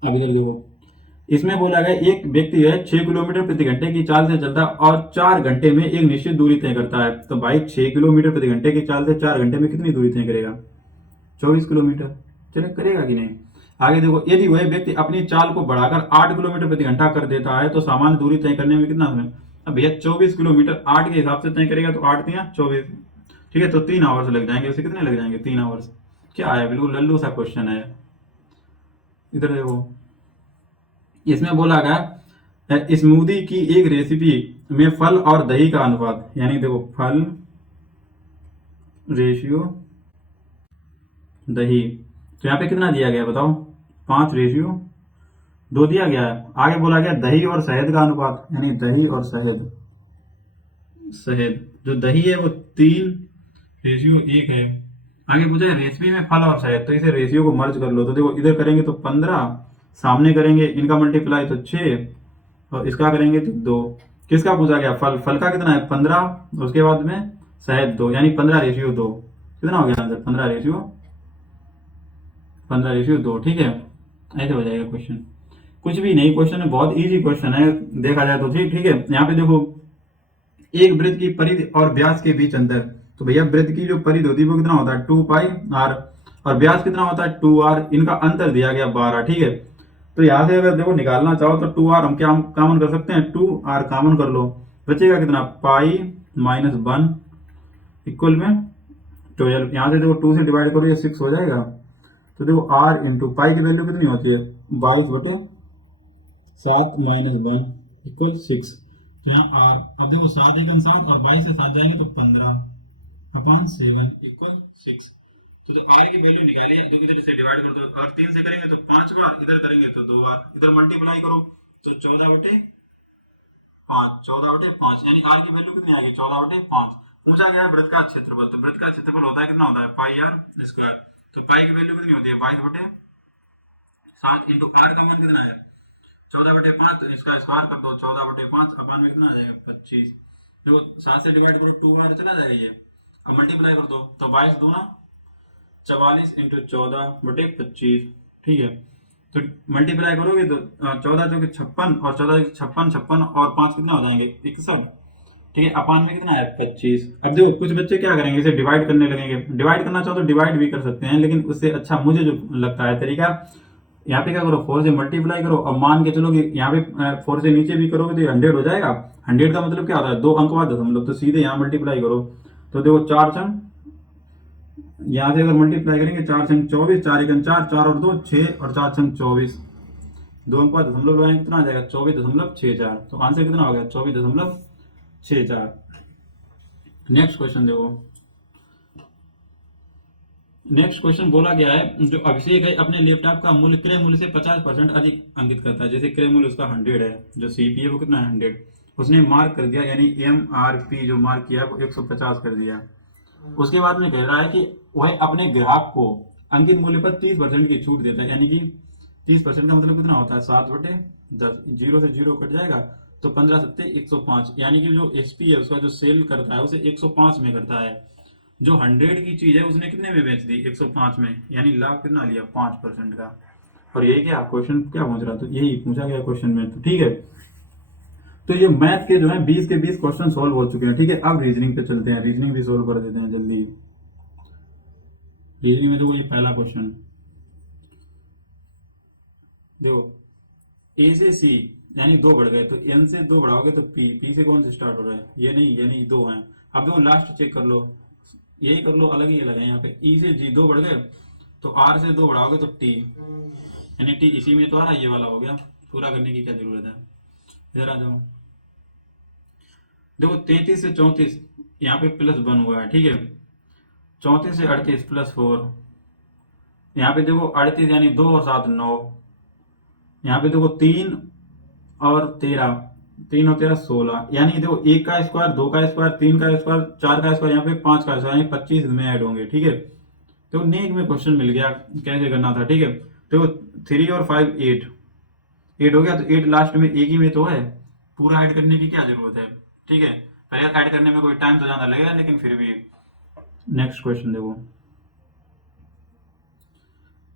अब इधर देखो इसमें बोला गया एक व्यक्ति है 6 किलोमीटर प्रति घंटे की चाल से चलता है और 4 घंटे में एक निश्चित दूरी तय करता है। तो भाई 6 किलोमीटर प्रति घंटे की चाल से 4 घंटे में कितनी दूरी तय करेगा 24 किलोमीटर, चले करेगा कि नहीं। आगे देखो यदि वह व्यक्ति अपनी चाल को बढ़ाकर 8 किलोमीटर प्रति घंटा कर देता है तो सामान्य दूरी तय करने में कितना समय। अब भैया 24 किलोमीटर 8 के हिसाब से तय करेगा तो 8 तिया 24, ठीक है, तो 3 आवर्स लग जाएंगे, उसे कितने लग जाएंगे 3 आवर्स। क्या आया बिल्कुल लल्लू सा क्वेश्चन है। इधर देखो इसमें बोला गया स्मूदी की एक रेसिपी में फल और दही का अनुपात, यानी देखो फल रेशियो दही, तो यहाँ पे कितना दिया गया बताओ 5:2 दिया गया है। आगे बोला गया दही और शहद का अनुपात, यानी दही और शहद, शहद जो दही है वो 3:1 है। आगे पूछा है रेसिपी में फल और शहद, तो इसे रेशियो को मर्ज कर लो, तो देखो इधर करेंगे तो 15, सामने करेंगे इनका मल्टीप्लाई तो 6 और इसका करेंगे तो 2। किसका पूछा गया फल, फल का कितना है 15, उसके बाद में शहद 2, यानी 15:2, कितना हो गया आंसर 15:2, ठीक है। ऐसे हो जाएगा क्वेश्चन, कुछ भी नहीं, क्वेश्चन है बहुत इजी क्वेश्चन है देखा जाए तो, ठीक है। यहाँ पे देखो एक वृत्त की परिधि और व्यास के बीच अंतर, तो भैया वृत्त की जो परिधि होती है वो कितना होता है 2πr और व्यास कितना होता है 2r, इनका अंतर दिया गया 12, ठीक है। तो यहाँ से अगर देखो निकालना चाहो तो 2r हम क्या कॉमन कर सकते हैं, 2r कॉमन कर लो, बचेगा कितना π-1 इक्वल में 12। यहाँ से देखो 2 से डिवाइड करो ये 6 हो जाएगा, तो देखो r इंटू पाई की वैल्यू कितनी होती है 22/7-1 इक्वल 6, तो यहाँ r, अब देखो 7 1 7 और 22 से 7 जाएंगे तो 15/7 इक्वल 6, तो जो आर की वैल्यू निकाली है, तो इधर से डिवाइड कर दो, और 3 से करेंगे तो 5 बार, इधर करेंगे तो 2 बार, इधर मल्टीप्लाई करो तो 14/5, 14/5, यानी आर की वैल्यू कितनी आएगी, 14/5। पूछा गया है वृत्त का क्षेत्रफल, तो वृत्त का क्षेत्रफल होता है कितना, होता है पाई आर स्क्वायर। तो पाई की वैल्यू कितनी होती है, 22/7 इंटू आर का मान कितना है 14/5, तो इसका स्क्वायर कर दो, 14/5 अपान में कितना आ जाएगा 25। देखो 7 से डिवाइड करो 2 बार चला जाएगा ये, अब मल्टीप्लाई कर दो तो 22 दूना 44 इंटू 14/25, ठीक है। तो मल्टीप्लाई करोगे तो 14 चौके 56, और 14 56, 56 और 5 कितना हो जाएंगे 61, ठीक है। अपान में कितना है 25। अब देखो कुछ बच्चे क्या करेंगे, इसे डिवाइड करने लगेंगे, डिवाइड करना चाहो तो डिवाइड भी कर सकते हैं, लेकिन उससे अच्छा मुझे जो लगता है तरीका, यहाँ पे क्या करो 4 से मल्टीप्लाई करो, और मान के चलो कि यहाँ पे 4 से नीचे भी करोगे तो ये 100 हो जाएगा। 100 का मतलब क्या होता है, 2 अंक बाद दशमलव, तो सीधे यहाँ मल्टीप्लाई करो। तो देखो 4 छंग, यहाँ से अगर मल्टीप्लाई करेंगे 4 छंग 24, 4 एकम 4, 4 और 2 6, और 4 छंग 24, 2 अंक बाद दशमलव लगाएंगे कितना आ जाएगा 24.64। तो आंसर कितना हो गया 24.64। नेक्स्ट क्वेश्चन देखो, नेक्स्ट क्वेश्चन बोला गया है, जो अभिषेक है अपने लैपटॉप का मूल्य क्रय मूल्य से 50% अधिक अंकित करता है। जैसे क्रय मूल्य उसका 100 है, जो सीपी है वो कितना है 100, उसने मार्क कर दिया, यानी एमआरपी जो मार्क किया है वो 150 कर दिया। उसके बाद में कह रहा है कि वह अपने ग्राहक को अंकित मूल्य पर 30% की छूट देता है, यानी कि 30% का मतलब कितना होता है 7/10, 0 से 0 कट जाएगा तो 15 सत्ते 105, यानी कि जो एसपी है उसका जो सेल करता है उसे 105 में करता है। जो 100 की चीज है उसने कितने में बेच दी 105 में, यानी लाभ कितना लिया 5% का। और यही क्या क्वेश्चन क्या पूछ रहा, तो यही पूछा गया क्वेश्चन में, तो ठीक है। तो ये मैथ के जो है 20 के 20 क्वेश्चन सॉल्व हो चुके हैं, ठीक है। अब रीजनिंग पे चलते हैं, रीजनिंग भी सॉल्व कर देते हैं जल्दी। रीजनिंग में देखो ये पहला क्वेश्चन देखो, ए से सी यानी 2 बढ़ गए, तो एन से 2 बढ़ाओगे तो पी, पी से कौन से स्टार्ट हो रहा है, ये नहीं, यानी 2 हैं। अब देखो लास्ट चेक कर लो, यही कर लो, अलग ही अलग है। यहाँ पे ई से जी 2 बढ़ गए, तो आर से 2 बढ़ाओगे तो टी, यानी टी इसी में तो आ रहा है, ये वाला हो गया, पूरा करने की क्या जरूरत है। इधर आ जाओ, देखो 33 से 34 यहाँ पे +1 हुआ है, ठीक है। 34 से 38 +4, यहाँ पे देखो 38 यानी 2 और 7 9, यहाँ पे देखो 3 और 13, 3 और 13 16, यानी देखो 1 का स्क्वायर, 2 का स्क्वायर, 3 का स्क्वायर, 4 का स्क्वायर, यहाँ पे 5 का स्क्वायर, यानी 25 इसमें ऐड होंगे, ठीक है। तो नेक में क्वेश्चन मिल गया कैसे करना था, ठीक है। तो 3 और 5 8, 8 हो गया, तो 8 लास्ट में एक ही में तो है, पूरा ऐड करने की क्या जरूरत है, ठीक है। पहले ऐड करने में कोई टाइम तो ज्यादा लगेगा, लेकिन फिर भी। नेक्स्ट क्वेश्चन देखो,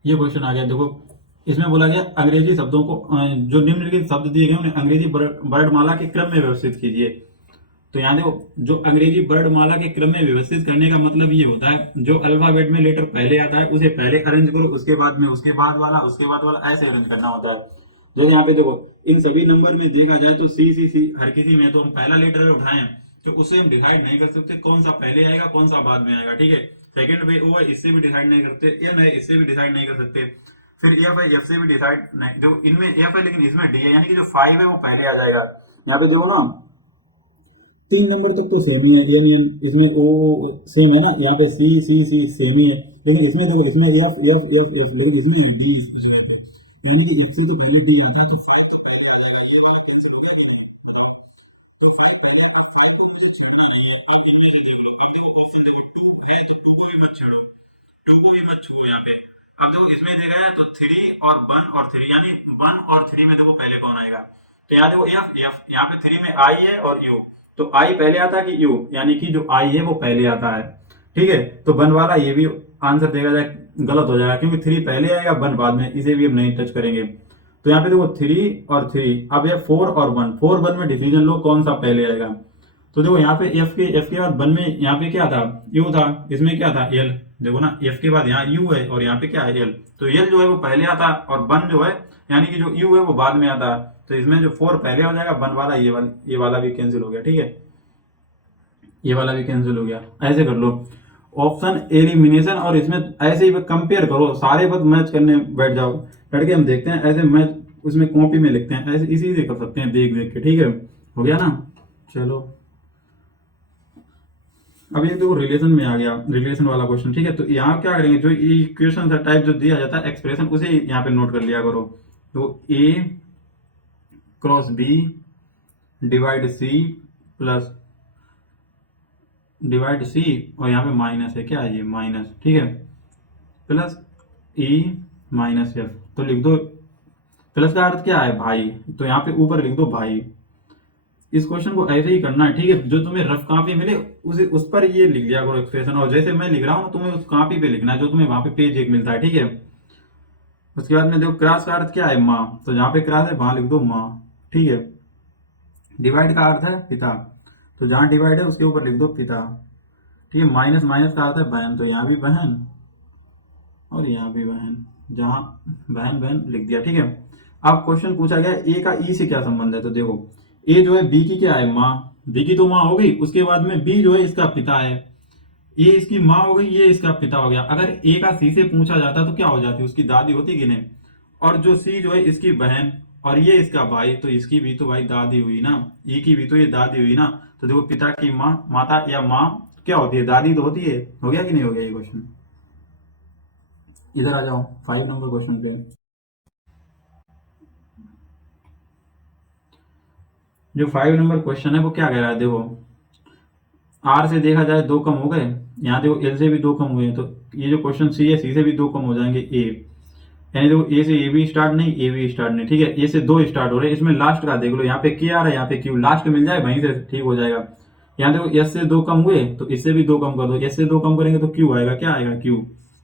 ये क्वेश्चन आ गया, देखो इसमें बोला गया अंग्रेजी शब्दों को जो निम्नलिखित शब्द दिए गए उन्हें अंग्रेजी वर्णमाला के क्रम में व्यवस्थित कीजिए। तो यहाँ देखो, जो अंग्रेजी वर्णमाला के क्रम में व्यवस्थित करने का मतलब ये होता है, जो अल्फाबेट में लेटर पहले आता है उसे पहले अरेंज करो, उसके बाद में उसके बाद वाला, उसके बाद वाला, ऐसे अरेंज करना होता है। जैसे यहाँ पे देखो, इन सभी नंबर में देखा जाए तो सी सी सी हर किसी में तो हम पहला लेटर उठाएं तो उससे हम डिसाइड नहीं कर सकते कौन सा पहले आएगा कौन सा बाद में आएगा, ठीक है। सेकंड वे वो है, इससे भी डिसाइड नहीं करते, एन है इससे भी डिसाइड नहीं कर सकते, फिर एफ है, एफ से भी डिसाइड नहीं, देखो इनमें एफ है लेकिन इसमें डी है, यानी कि जो 5 है वो पहले आ जाएगा। यहाँ पे देखो ना 3 नंबर तक तो सेम ही है, यानी इसमें ओ सेम है ना, यहाँ पे सी सी सी सेम ही है, लेकिन इसमें देखो इसमें एफ एफ एफ एफ, लेकिन इसमें डी इस जगह पे, यानी कि एफ से तो पहले डी आता है, तो 5 तो पहले आ जाएगा, ये वाला कैंसिल हो गया, ये नहीं बताओ, तो 5 पहले, तो 5 को मुझे छोड़ना नहीं है। अब इनमें से देख लो, अब देखो ऑप्शन देखो 2 है तो 2 को भी मत छेड़ो, 2 को भी मत छुओ यहाँ पे। अब देखो इसमें देखा है तो 3 और 1 और 3, यानी 1 और 3 में देखो पहले कौन आएगा, तो याद देखो एफ एफ, यहाँ पे 3 में आई है और यू, तो आई पहले आता है कि यू, यानी कि जो आई है वो पहले आता है, ठीक है। तो 1 वाला ये भी आंसर देखा जाए गलत हो जाएगा, क्योंकि 3 पहले आएगा 1 बाद में, इसे भी हम नहीं टच करेंगे। तो यहाँ पे देखो 3 और 3, अब ये 4 और 1, 4 1 में डिसीजन लो कौन सा पहले आएगा। तो देखो यहाँ पे एफ के बाद 1 में यहाँ पे क्या था यू था, इसमें क्या था एल, देखो ना एफ के बाद यहाँ यू है और यहाँ पे क्या है एल, तो एल जो है वो पहले आता है और 1 जो है यानी कि जो यू है वो बाद में आता है, तो इसमें जो 4 पहले हो जाएगा, 1 वाला ये वाला भी कैंसिल हो गया, ठीक है, ये वाला भी कैंसिल हो गया। ऐसे कर लो ऑप्शन एलिमिनेशन, और इसमें ऐसे ही कंपेयर करो, सारे वक्त मैच करने बैठ जाओ लड़के, हम देखते हैं ऐसे मैच उसमें कॉपी में लिखते हैं, ऐसे इसी से कर सकते हैं देख देख के, ठीक है, हो गया ना। चलो अब ये देखो रिलेशन में आ गया, रिलेशन वाला क्वेश्चन, ठीक है। तो यहाँ क्या करेंगे, जो इक्वेशन का टाइप जो दिया जाता है एक्सप्रेशन, उसे यहाँ पे नोट कर लिया करो। तो A cross B divide C plus divide C, और यहाँ पे माइनस है, क्या है ये माइनस, ठीक है, प्लस ई माइनस एफ। तो लिख दो, प्लस का अर्थ क्या है भाई, तो यहाँ पे ऊपर लिख दो भाई। इस क्वेश्चन को ऐसे ही करना है, ठीक है। जो तुम्हें रफ कॉपी मिले उसे उस पर ये लिख लिया करो एक्सप्रेशन, और जैसे मैं लिख रहा हूँ तुम्हें उस कॉपी पे लिखना है जो तुम्हें वहां पे पेज एक मिलता है, ठीक है। उसके बाद में देखो क्रॉस का अर्थ क्या है माँ, तो जहाँ पे क्रॉस है वहां लिख दो माँ, ठीक है। डिवाइड का अर्थ है पिता, तो जहाँ डिवाइड है उसके ऊपर लिख दो पिता, ठीक है। माइनस माइनस का अर्थ है बहन, तो यहाँ भी बहन और यहाँ भी बहन, जहाँ बहन बहन लिख दिया, ठीक है। अब क्वेश्चन पूछा गया ए का ई से क्या संबंध है, तो देखो ए जो है बी की क्या है माँ, बी की तो माँ हो गई, उसके बाद में बी जो है इसका पिता है, ये इसकी माँ हो गई, ये इसका पिता हो गया। अगर ए का सी से पूछा जाता तो क्या हो जाती, उसकी दादी होती कि नहीं। और जो सी जो है इसकी बहन और ये इसका भाई, तो इसकी भी तो भाई दादी हुई ना, ई की भी तो ये दादी हुई ना। तो देखो पिता की माँ, माता या माँ क्या होती है, दादी तो होती है। हो गया कि नहीं हो गया ये क्वेश्चन। इधर आ जाओ 5 नंबर क्वेश्चन पे। जो 5 नंबर क्वेश्चन है वो क्या कह रहा है, देखो आर से देखा जाए 2 कम हो गए, यहाँ देखो एल से भी 2 कम हुए हैं, तो ये जो क्वेश्चन सी है सी से भी 2 कम हो जाएंगे ए, यानी देखो ए से ए भी स्टार्ट नहीं, ए भी स्टार्ट नहीं, ठीक है। ए से 2 स्टार्ट हो रहे हैं, इसमें लास्ट का देख लो, यहाँ पे के आ रहा है, यहाँ पे क्यू, लास्ट मिल जाए वहीं से ठीक हो जाएगा। यहाँ देखो एस से 2 कम हुए तो इससे भी 2 कम कर दो, एस से 2 कम करेंगे तो क्यू आएगा, क्या आएगा क्यू,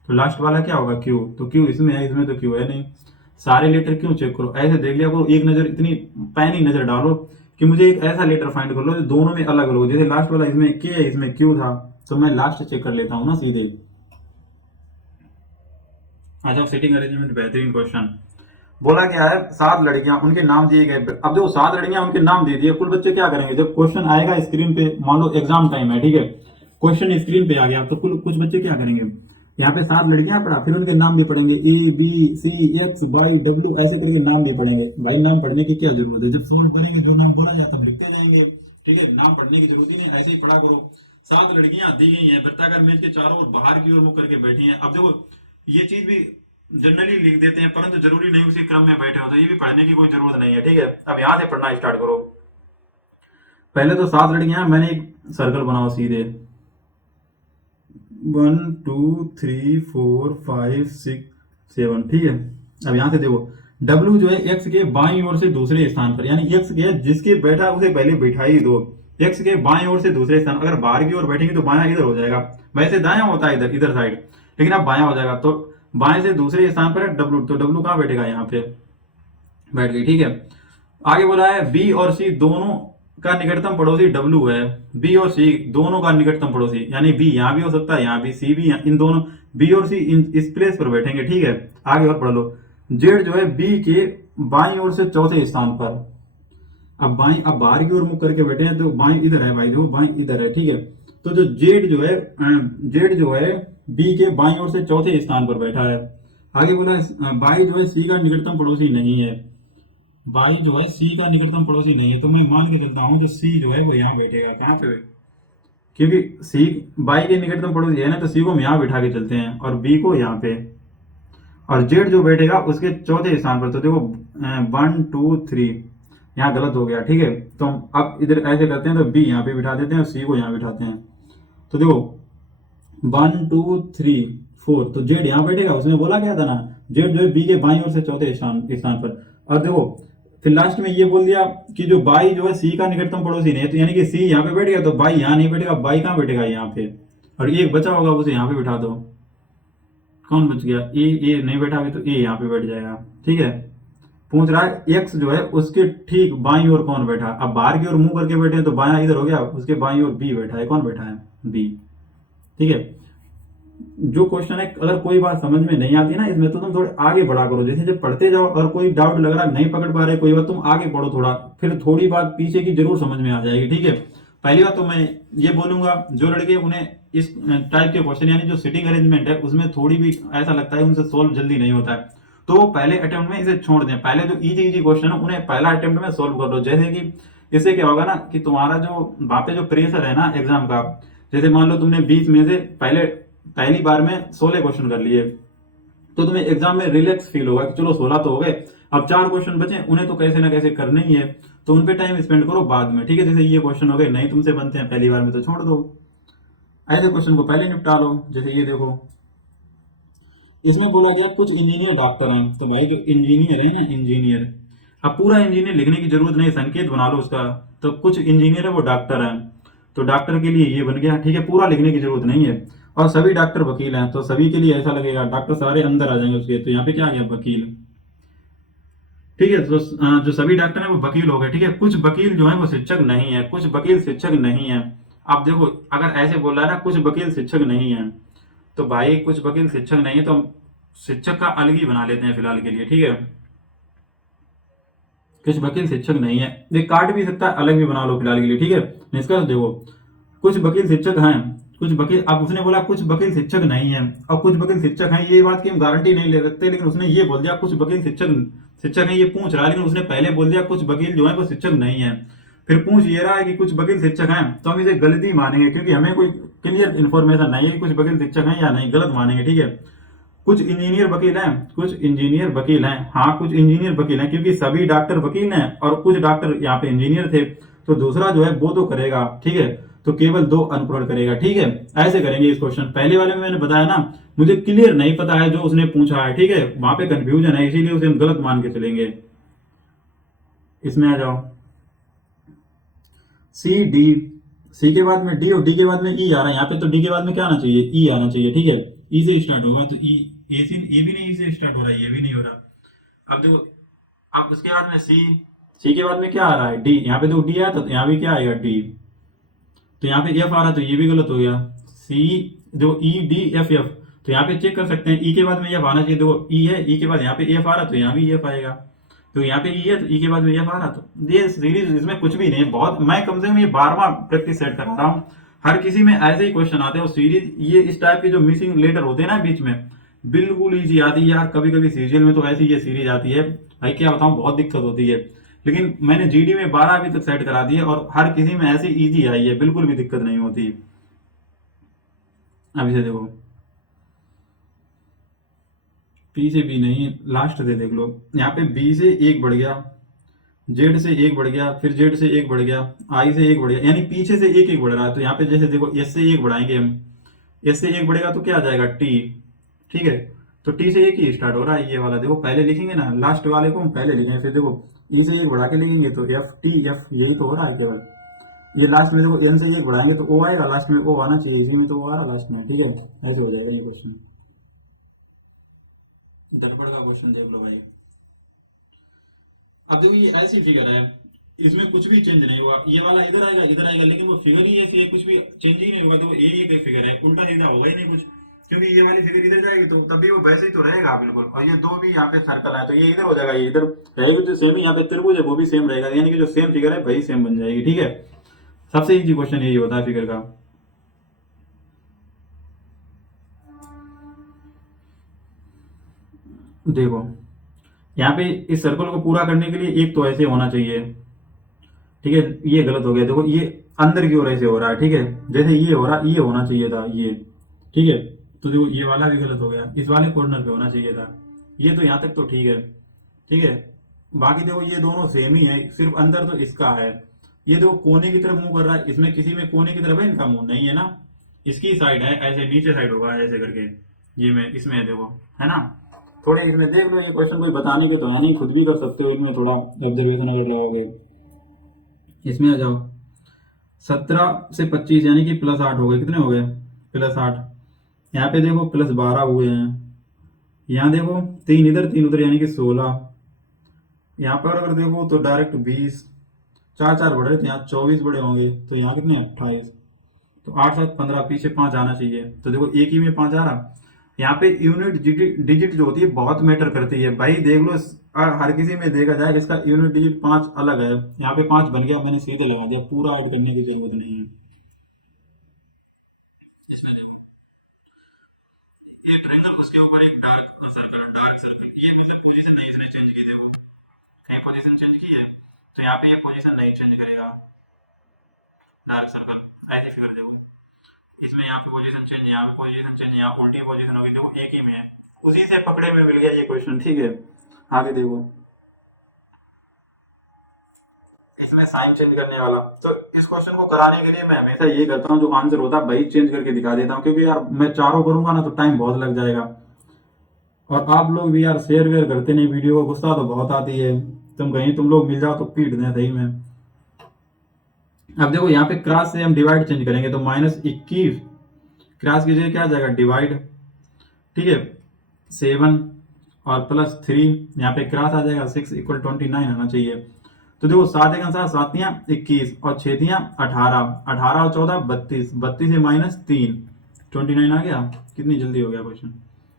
तो लास्ट वाला क्या होगा क्यू, तो क्यू इसमें है, इसमें तो क्यू है नहीं। सारे लेटर क्यों चेक करो, ऐसे देख लिया करो, एक नजर इतनी पैनी नजर डालो कि मुझे एक ऐसा लेटर फाइंड कर लो जो दोनों में अलग अलग हो, जैसे लास्ट वाला इसमें के है इसमें क्यू था, तो मैं लास्ट चेक कर लेता हूँ ना सीधे। अच्छा सिटिंग अरेंजमेंट बेहतरीन क्वेश्चन। बोला क्या है 7 लड़कियां उनके नाम दिए गए, अब जो 7 लड़कियां उनके नाम दे दिए, कुल बच्चे क्या करेंगे, जब क्वेश्चन आएगा स्क्रीन पे, मान लो एग्जाम टाइम है, ठीक है, क्वेश्चन स्क्रीन पे आ गया, तो कुछ बच्चे क्या करेंगे, यहाँ पे 7 लड़कियां पढ़ा, फिर उनके नाम भी पढ़ेंगे, A B C X Y W, ऐसे करके नाम भी पढ़ेंगे। भाई नाम पढ़ने की क्या जरूरत है, जब सोल्व करेंगे जो नाम बोला जाता है लिखते जाएंगे, ठीक है। नाम पढ़ने की जरूरत ही नहीं, ऐसे ही पढ़ा करो। 7 लड़कियां दी गई हैं, वृत्ताकार मेज के चारों ओर बाहर की ओर मुख करके बैठी हैं। अब देखो ये चीज भी जनरली लिख देते हैं, परंतु जरूरी नहीं उसी क्रम में बैठे हो, तो ये भी पढ़ने की कोई जरूरत नहीं है, ठीक है। अब यहाँ से पढ़ना स्टार्ट करो। पहले तो 7 लड़कियां, मैंने एक सर्कल बनाओ सीधे, 1 2 3 4 5 6 7, ठीक है। अब यहां से देखो W जो है x के बाईं ओर से दूसरे स्थान पर, यानी x के जिसके बैठा उसे पहले बैठा ही दो, x के बाईं ओर से दूसरे स्थान, अगर बाहर की ओर बैठेंगे तो बायां इधर हो जाएगा, वैसे दायां होता है इधर इधर साइड, लेकिन अब बायां हो जाएगा, तो बाएं से दूसरे स्थान पर है W, तो W कहाँ बैठेगा, यहाँ पे बैठ गई, ठीक है। आगे बोला है B और C दोनों का निकटतम पड़ोसी W है, B और C दोनों का निकटतम पड़ोसी, यानी B यहाँ भी हो सकता है, यहाँ भी C भी, इन दोनों B और C इस प्लेस पर बैठेंगे, ठीक है। आगे और पढ़ लो, Z जो है B के बाईं ओर से चौथे स्थान पर, अब बाहर की ओर मुख करके बैठे हैं, तो बाईं इधर है भाई, देखो बाईं इधर है, ठीक है। तो जो Z जो है B के बाईं ओर से चौथे स्थान पर बैठा है। आगे बोला बाई जो है C का निकटतम पड़ोसी नहीं है, बाई जो है सी का निकटतम पड़ोसी नहीं है, तो मैं मान के चलता हूँ कि सी जो है वो यहाँ बैठेगा, कहाँ पे, क्योंकि सी बाई के निकटतम पड़ोसी है ना, तो सी को हम यहाँ बिठा के चलते हैं और बी को यहाँ पे, और जेड जो बैठेगा उसके चौथे स्थान पर, तो देखो 1 2 3 यहाँ गलत हो गया, ठीक है। तो हम अब इधर ऐसे करते हैं, तो बी यहाँ पे बिठा देते हैं और सी को यहाँ बिठाते हैं, तो देखो 1 2 3 4, तो जेड यहाँ बैठेगा, उसमें बोला क्या था ना, जेड जो है बी के बाईं ओर से चौथे स्थान पर। और देखो फिर लास्ट में ये बोल दिया कि जो बाई जो है सी का निकटतम पड़ोसी नहीं है, तो यानी कि सी यहाँ पे बैठ गया, तो बाई यहाँ नहीं बैठेगा, बाई कहाँ बैठेगा, यहाँ पे, और एक बचा होगा उसे यहाँ पे बिठा दो। कौन बच गया, ए नहीं बैठा अभी, तो ए यहाँ पे बैठ जाएगा, ठीक है। पूछ रहा है एक्स जो है उसके ठीक बाईं ओर कौन बैठा, अब बाहर की ओर मुंह करके बैठे हैं, तो बायां इधर हो गया, उसके बाईं ओर बी बैठा है, कौन बैठा है, बी, ठीक है। जो क्वेश्चन है अगर कोई बात समझ में नहीं आती ना इसमें, तो तुम थोड़े आगे बढ़ा करो, जैसे जब पढ़ते जाओ और कोई डाउट लग रहा है नहीं पकड़ पा रहे कोई बात, तुम आगे पढ़ो थोड़ा, फिर थोड़ी बात पीछे की जरूर समझ में आ जाएगी, ठीक है। पहली बात तो मैं ये बोलूंगा, जो लड़के उन्हें इस टाइप के क्वेश्चन यानी जो सिटिंग अरेंजमेंट है उसमें थोड़ी भी ऐसा लगता है उनसे सोल्व जल्दी नहीं होता है, तो वो पहले अटेम्प्ट में इसे छोड़ दें, पहले जो इजी इजी क्वेश्चन है उन्हें पहला अटेम्प्ट में सोल्व कर लो। जैसे कि इससे क्या होगा ना कि तुम्हारा जो वहां पे जो प्रेशर है ना एग्जाम का, जैसे मान लो तुमने 20 में से पहली बार में 16 क्वेश्चन कर लिए, तो तुम्हें एग्जाम में रिलैक्स फील होगा कि चलो 16 तो हो गए, अब 4 क्वेश्चन बचे, उन्हें तो कैसे ना कैसे करना ही है, तो उन पे टाइम स्पेंड करो बाद में, ठीक है। जैसे ये क्वेश्चन हो गए, नहीं तुमसे बनते हैं पहली बार में, तो छोड़ दो, ऐसे क्वेश्चन को पहले निपटा लो। जैसे ये देखो, इसमें बोला गया कुछ इंजीनियर डॉक्टर हैं, तो भाई जो इंजीनियर है ना, इंजीनियर, अब पूरा इंजीनियर लिखने की जरूरत नहीं, संकेत बना लो उसका। तो कुछ इंजीनियर है वो डॉक्टर हैं, तो डॉक्टर के लिए ये बन गया, ठीक है, पूरा लिखने की जरूरत नहीं है। और सभी डॉक्टर वकील हैं, तो सभी के लिए ऐसा लगेगा, डॉक्टर सारे अंदर आ जाएंगे उसके, तो यहाँ पे क्या आ गया, वकील, ठीक है। तो जो सभी डॉक्टर हैं वो वकील हो गए, ठीक है। कुछ वकील जो है वो शिक्षक नहीं है, कुछ वकील शिक्षक नहीं है। अब देखो, अगर ऐसे बोल रहा है ना, कुछ वकील शिक्षक नहीं है, तो भाई कुछ वकील शिक्षक नहीं है, तो हम शिक्षक का अलग ही बना लेते हैं फिलहाल के लिए, ठीक है। कुछ वकील शिक्षक नहीं है, ये काट भी सकता है, अलग भी बना लो फिलहाल के लिए, ठीक है। निष्कर्ष देखो, कुछ वकील शिक्षक हैं, कुछ वकील, अब उसने बोला कुछ वकील शिक्षक नहीं है, और कुछ वकील शिक्षक हैं, ये बात की हम गारंटी नहीं ले सकते, लेकिन उसने ये बोल दिया कुछ वकील शिक्षक शिक्षक है, ये पूछ रहा है, लेकिन उसने पहले बोल दिया कुछ वकील जो है वो शिक्षक नहीं है, फिर पूछ ये रहा है कि कुछ वकील शिक्षक हैं, तो हम इसे गलती मानेंगे, क्योंकि हमें कोई क्लियर इन्फॉर्मेशन नहीं है कि कुछ वकील शिक्षक हैं या नहीं, गलत मानेंगे, ठीक है। कुछ इंजीनियर वकील हैं, कुछ इंजीनियर वकील हैं, हाँ कुछ इंजीनियर वकील हैं, क्योंकि सभी डॉक्टर वकील हैं और कुछ डॉक्टर यहाँ पे इंजीनियर थे, तो दूसरा जो है वो तो करेगा, ठीक है। तो केवल दो अनुपूरण करेगा, ठीक है। ऐसे करेंगे इस क्वेश्चन, पहले वाले में मैंने बताया ना, मुझे क्लियर नहीं पता है जो उसने पूछा है, ठीक है, वहां पे कंफ्यूजन है, इसीलिए उसे हम गलत मान के चलेंगे। इसमें आ जाओ, सी डी, सी के बाद में डी और डी के बाद में ई आ रहा है यहाँ पे, तो डी के बाद में क्या आना चाहिए, ई आना चाहिए, ठीक है। ई से स्टार्ट होगा, तो ई, ए से, ए भी नहीं, ई से स्टार्ट हो रहा है, ये भी नहीं हो रहा। अब देखो, अब उसके बाद में सी, सी के बाद में क्या आ रहा है, डी, यहाँ पे तो डी आया था, तो यहाँ भी क्या आएगा, डी। तो यहाँ पे एफ आ रहा है, तो ये भी गलत हो गया, सी, जो ई डी एफ एफ, तो यहाँ पे चेक कर सकते हैं, ई के बाद में एफ आना चाहिए, देखो ई है, ई के बाद यहाँ पे एफ आ रहा, तो यहाँ भी एफ आएगा, तो यहाँ पे ई है, तो ई के बाद में एफ आ रहा, तो ये सीरीज, इसमें कुछ भी नहीं है, बहुत, मैं कम से कम ये 12वां प्रैक्टिस सेट करा रहा हूँ, हर किसी में ऐसे ही क्वेश्चन आते हैं, और सीरीज ये इस टाइप के जो मिसिंग लेटर होते हैं ना बीच में, बिल्कुल इजी आती है यार, कभी कभी सीरियल में तो ऐसी ये सीरीज आती है, भाई क्या बताऊं, बहुत दिक्कत होती है, लेकिन मैंने जीडी में 12 अभी तक सेट करा दिए, और हर किसी में ऐसी इजी आई है, बिल्कुल भी दिक्कत नहीं होती। अभी से देखो, पी से बी नहीं, लास्ट से देख लो, यहाँ पे बी से एक बढ़ गया, जेड से एक बढ़ गया, फिर जेड से एक बढ़ गया, आई से एक बढ़ गया, यानी पीछे से एक एक बढ़ रहा है, तो यहाँ पे जैसे देखो, एस से एक बढ़ाएंगे हम, एस से एक बढ़ेगा तो क्या आ जाएगा, टी, ठीक है। तो टी से एक ही स्टार्ट हो रहा है, ये वाला देखो, पहले लिखेंगे ना, लास्ट वाले को हम पहले लिखेंगे, फिर देखो ई से एक बढ़ा के लिखेंगे, तो एफ टी एफ, यही तो हो रहा है केवल। ये लास्ट में देखो, एन से एक बढ़ाएंगे तो ओ आएगा, लास्ट में ओ आना चाहिए, इसी में तो ओ आ रहा लास्ट में, ठीक है। ऐसे हो जाएगा ये क्वेश्चन। दर्पण का क्वेश्चन देख लो भाई, अब देखो ये ऐसी फिगर है, इसमें कुछ भी चेंज नहीं हुआ, ये वाला इधर आएगा, लेकिन वो फिगर ही ऐसी है, कुछ भी चेंज ही नहीं हुआ, तो वो एक फिगर है, उल्टा सीधा होगा ही नहीं कुछ, क्योंकि ये वाली फिगर इधर जाएगी तो तब भी वो वैसे ही तो रहेगा बिल्कुल, और ये दो भी यहाँ पे सर्कल है, तो ये इधर हो जाएगा, ये इधर रहेगी, तो सेम ही यहाँ पे त्रिभुज है वो भी सेम रहेगा, यानी कि जो सेम फिगर है वही सेम बन जाएगी, ठीक है। सबसे इजी क्वेश्चन यही होता है फिगर का। देखो, यहाँ पे इस सर्कल को पूरा करने के लिए एक तो ऐसे होना चाहिए, ठीक है, ये गलत हो गया, देखो ये अंदर की ओर ऐसे हो रहा है, ठीक है, जैसे ये हो रहा, ये होना चाहिए था ये, ठीक है। तो देखो ये वाला भी गलत हो गया, इस वाले कॉर्नर पे होना चाहिए था, ये तो यहाँ तक तो ठीक है, ठीक है। बाकी देखो ये दोनों सेम ही है, सिर्फ अंदर तो इसका है, ये देखो कोने की तरफ मुंह कर रहा है, इसमें किसी में कोने की तरफ है, इनका मुंह नहीं है ना, इसकी साइड है, ऐसे नीचे साइड होगा ऐसे करके, ये में इसमें है देखो, है ना। थोड़े इसमें देख लो, ये क्वेश्चन कोई बताने के तो है नहीं, खुद भी कर सकते हो, इनमें थोड़ा ऑब्जर्वेशन अगर लगाओगे। इसमें आ जाओ, 17 से 25 यानी कि +8 हो गए, कितने हो गए, +8। यहाँ पे देखो +12 हुए हैं, यहाँ देखो 3 इधर 3 उधर, यानी कि 16। यहाँ पर अगर देखो तो डायरेक्ट 20, चार चार बढ़े तो यहाँ 24 बड़े होंगे, तो यहाँ कितने 28, तो 8 7 15, पीछे 5 आना चाहिए, तो देखो एक ही में 5 आ रहा। यहाँ पे यूनिट डिजिट जो होती है बहुत मैटर करती है भाई, देख लो, हर किसी में देखा जाए इसका यूनिट डिजिट 5 अलग है, यहाँ पे 5 बन गया, मैंने सीधे लगा दिया, पूरा ऐड करने की जरूरत नहीं है। इसमें देखो, ये ट्रायंगल, उसके ऊपर एक डार्क सर्कल, ये मतलब पोजीशन नहीं इसने चेंज की, देखो कहीं पोजीशन चेंज की है, तो यहाँ पे ये पोजीशन नहीं चेंज करेगा, डार्क सर्कल, ऐसे फिगर देखो, इसमें यहाँ पे पोजीशन चेंज, यहाँ पे पोजीशन चेंज, यहाँ उल्टी पोजीशन होगी, देखो एक ही में है, उसी से पकड़े में मिल गया ये क्वेश्चन। ठीक है, आगे देखो, इसमें साइन चेंज करने वाला, तो इस क्वेश्चन को कराने के लिए मैं हमेशा ये करता हूँ, जो आंसर होता है वही चेंज करके दिखा देता हूँ, क्योंकि यार मैं चारों करूंगा ना तो टाइम बहुत लग जाएगा, और आप लोग भी यार शेयर वेयर करते नहीं वीडियो को, गुस्सा तो बहुत आती है, तुम लोग मिल जाओ तो पीट दें सही में। अब देखो यहाँ पे क्रॉस से हम डिवाइड चेंज करेंगे, तो -21 क्रॉस कीजिए, क्या आ जाएगा, डिवाइड, ठीक है, 7 और +3, यहाँ पे क्रॉस आ जाएगा, 6 = 29 आना चाहिए। तो देखो 7 एक आंसर, 7 तियां 21 और 6 तियां 18, 18 और 14 32, 32 से -3, 29 आ गया। कितनी जल्दी हो गया क्वेश्चन।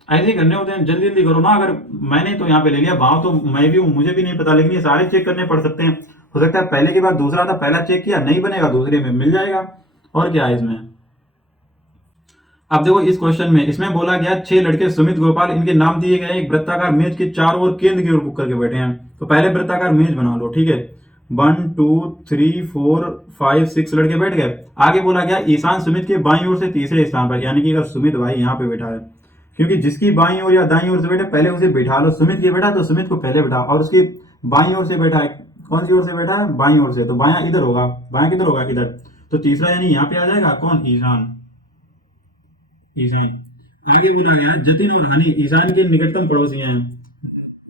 ऐसे ही करने होते हैं, जल्दी जल्दी करो ना। अगर मैंने तो यहाँ पे ले लिया, भाव तो मैं भी हूँ, मुझे भी नहीं पता, लेकिन ये सारे चेक करने पड़ सकते हैं। हो सकता है पहले के बाद दूसरा था, पहला चेक किया नहीं बनेगा, दूसरे में मिल जाएगा, और क्या है इसमें। अब देखो इस क्वेश्चन में, इसमें बोला गया 6 लड़के सुमित गोपाल, इनके नाम दिए गए, एक वृत्ताकार मेज के चारों ओर केंद्र की ओर बुक करके बैठे हैं। तो पहले वृत्ताकार मेज बना लो, ठीक है, 1 2 3 4 5 6 लड़के बैठ गए। आगे बोला गया ईशान सुमित के बाईं ओर से तीसरे स्थान पर, यानी कि अगर सुमित भाई यहाँ पे बैठा है, क्योंकि जिसकी बाईं ओर या दाईं ओर से बैठे पहले उसे बैठा लो। सुमित की बैठा तो सुमित को पहले बैठा, और उसकी बाईं ओर से बैठा है, कौन सी ओर से बैठा है, बाईं ओर से, तो बायां इधर होगा, बायां किधर होगा, इधर। तो तीसरा यानी यहाँ पे आ जाएगा कौन, ईशान, ईशान। आगे बोला गया जतिन और हनी ईशान के निकटतम पड़ोसी हैं।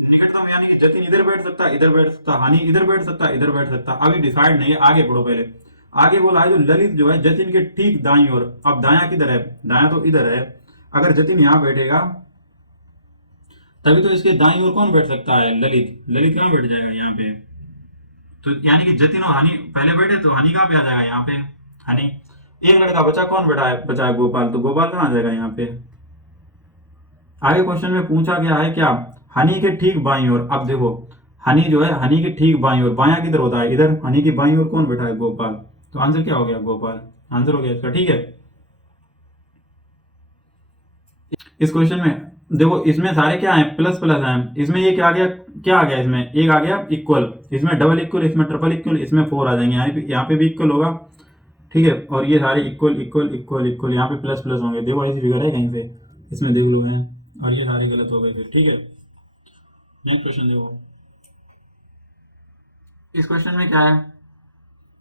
निकटतम यानी कि जतिन इधर बैठ सकता है, इधर बैठ सकता, हनी इधर बैठ सकता है, इधर बैठ सकता। अभी डिसाइड नहीं है, आगे पढ़ो पहले। आगे बोला है जो ललित जो है जतिन के ठीक दाईं ओर, अब दाया किधर है, दाया तो इधर है, अगर जतिन यहाँ बैठेगा तभी तो इसके दाईं ओर कौन बैठ सकता है, ललित। ललित कहाँ बैठ जाएगा, यहाँ पे। तो यानी कि जतिन और हनी पहले बैठे, तो हनी कहाँ पे आ जाएगा, यहाँ पे, हनी। एक लड़का बचा, कौन बैठा है, बचा है गोपाल, तो गोपाल कहाँ आ जाएगा, यहाँ पे। आगे क्वेश्चन में पूछा गया है क्या, हनी के ठीक बाईं ओर। अब देखो हनी जो है, हनी के ठीक बाईं ओर, बायां किधर होता है, इधर। हनी की बाईं ओर कौन बैठा है, गोपाल। तो आंसर क्या हो गया, गोपाल, आंसर हो गया इसका। ठीक है, इस क्वेश्चन में देखो, इसमें सारे क्या है, प्लस प्लस हैं। इसमें ये क्या आ गया, क्या आ गया, इसमें एक आ गया इक्वल, इसमें डबल इक्वल, इसमें ट्रिपल इक्वल, इसमें 4 आ जाएंगे, यहाँ पे भी इक्वल होगा, ठीक है। और ये सारे इक्वल इक्वल इक्वल इक्वल, यहाँ पे प्लस प्लस होंगे। देखो ऐसी फिगर है कहीं से, इसमें देख लो हैं, और ये सारे गलत हो गए फिर। ठीक है, नेक्स्ट क्वेश्चन देखो। इस क्वेश्चन में क्या है,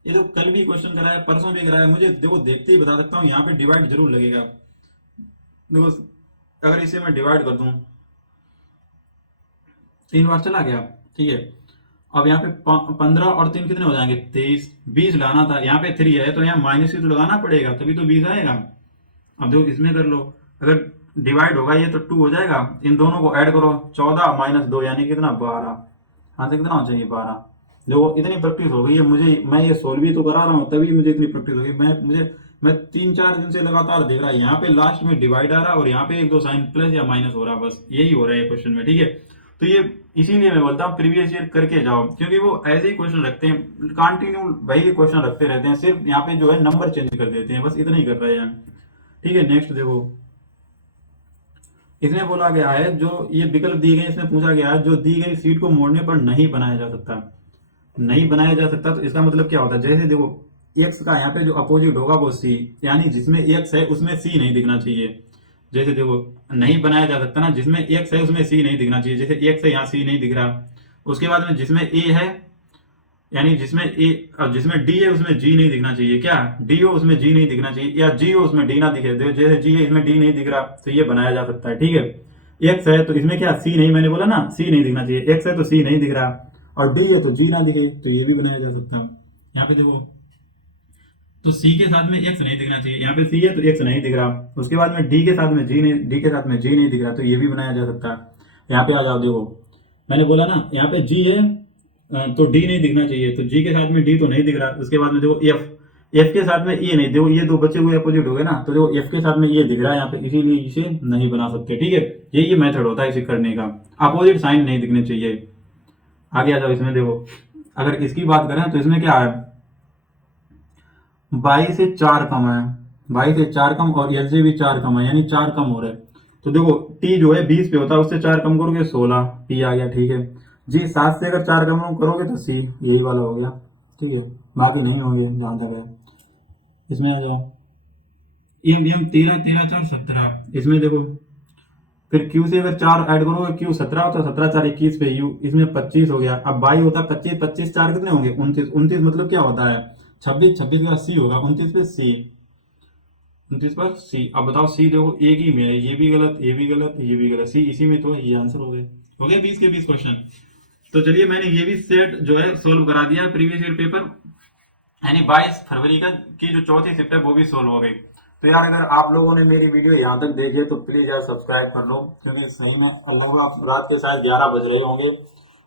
ये तो कल भी क्वेश्चन कराया, परसों भी कराया, मुझे देखो देखते ही बता सकता हूँ, यहाँ पे डिवाइड जरूर लगेगा। देखो अगर इसे मैं डिवाइड कर दूं, 3 बार चला गया, ठीक है। अब यहाँ पे 15 और 3 कितने हो जाएंगे, 23, 20 लाना था, यहाँ पे 3 है तो यहाँ माइनस ही तो लगाना पड़ेगा, तभी तो 20 आएगा। अब देखो इसमें कर लो, अगर डिवाइड होगा ये तो 2 हो जाएगा, इन दोनों को ऐड करो, 14 - 2 यानी कितना, 12। हाँ, तो कितना हो चाहिए, 12। देखो इतनी प्रैक्टिस हो गई है मुझे, मैं ये सोल्व भी तो करा रहा हूँ, तभी मुझे इतनी प्रैक्टिस हो गई। मैं 3 4 दिन से लगातार देख रहा, यहाँ पे लास्ट में डिवाइड आ रहा, और यहाँ पे 1 2 साइन प्लस या माइनस हो रहा, बस यही हो रहा है क्वेश्चन में। ठीक है, तो ये इसीलिए मैं बोलता हूँ प्रीवियस ईयर करके जाओ, क्योंकि वो ऐसे ही क्वेश्चन रखते हैं, कंटिन्यू वही क्वेश्चन रखते रहते हैं, सिर्फ यहाँ पे जो है नंबर चेंज कर देते हैं, बस इतना ही कर रहे हैं। ठीक है, नेक्स्ट देखो। इसमें बोला गया है जो ये विकल्प दिए गए, इसमें पूछा गया है जो दी गई सीट को मोड़ने पर नहीं बनाया जा सकता। नहीं बनाया जा सकता, तो इसका मतलब क्या होता है, जैसे देखो एक्स का यहाँ पे जो अपोजिट होगा वो सी, यानी जिसमें एक्स है उसमें सी नहीं दिखना चाहिए। जैसे देखो नहीं बनाया जा सकता ना, जिसमें एक्स है उसमें सी नहीं दिखना चाहिए, जैसे एक्स है यहाँ सी नहीं दिख रहा। उसके बाद में जिसमें ए है, यानी जिसमें ए, अब जिसमें डी है उसमें जी नहीं दिखना चाहिए, क्या डी हो उसमें जी नहीं दिखना चाहिए, या जी हो उसमें डी ना दिखे। जैसे जी है इसमें डी नहीं दिख रहा, तो ये बनाया जा सकता है। ठीक है, एक्स है तो इसमें क्या सी नहीं, मैंने बोला ना सी नहीं दिखना चाहिए, एक्स है तो सी नहीं दिख रहा, और डी है तो जी ना दिखे, तो ये भी बनाया जा सकता है। यहाँ पे देखो, तो सी के साथ में एक्स नहीं दिखना चाहिए, यहाँ पे सी है तो एक्स नहीं दिख रहा, उसके बाद में डी के साथ में जी नहीं, डी के साथ में जी नहीं दिख रहा, तो ये भी बनाया जा सकता है। यहाँ पे आ जाओ, देखो मैंने बोला ना यहाँ पे जी है, तो डी नहीं दिखना चाहिए, तो जी के साथ में डी तो नहीं दिख रहा। उसके बाद में देखो एफ, एफ के साथ में ए नहीं, देखो ये दो बचे हुए अपोजिट हो गए ना, तो देखो एफ के साथ में ये दिख रहा है यहाँ पे, इसीलिए इसे नहीं बना सकते। ठीक है, यही मेथड होता है इसे करने का, अपोजिट साइन नहीं दिखने चाहिए। आगे आ जाओ, इसमें देखो अगर इसकी बात करें तो इसमें क्या है, 22 से 4 कम है, 22 से 4 कम, और एल से भी 4 कम है, यानी 4 कम हो रहे हैं। तो देखो टी जो है 20 पे होता है, उससे 4 कम करोगे 16, टी आ गया। ठीक है जी, 7 से अगर 4 कम करोगे तो सी, यही वाला हो गया। ठीक है, बाकी नहीं होंगे जहां तक है। इसमें आ जाओ, EMDM 13 13 4 17, इसमें देखो फिर Q से अगर 4 ऐड करोगे, Q 17 होता है, 17 4 21 पे U, इसमें 25 हो गया। अब 22 होता है 25, 25 4 कितने होंगे 29, 29 मतलब क्या होता है 26, 26 का C होगा, 29 पे C, 29 पर C। अब बताओ C देखो एक ही में है, ये भी गलत, ये भी गलत, ये भी गलत, C इसी में तो है, ये आंसर हो गए 20 के 20 क्वेश्चन। तो चलिए मैंने ये भी सेट जो है सोल्व करा दिया प्रीवियस ईयर पेपर, यानी 22 फरवरी का की जो चौथी शिफ्ट है वो भी सोल्व हो गई। तो यार अगर आप लोगों ने मेरी वीडियो यहाँ तक देखी है तो प्लीज यार सब्सक्राइब कर लो, क्योंकि सही में लगभग आप रात के शायद 11 बज रहे होंगे।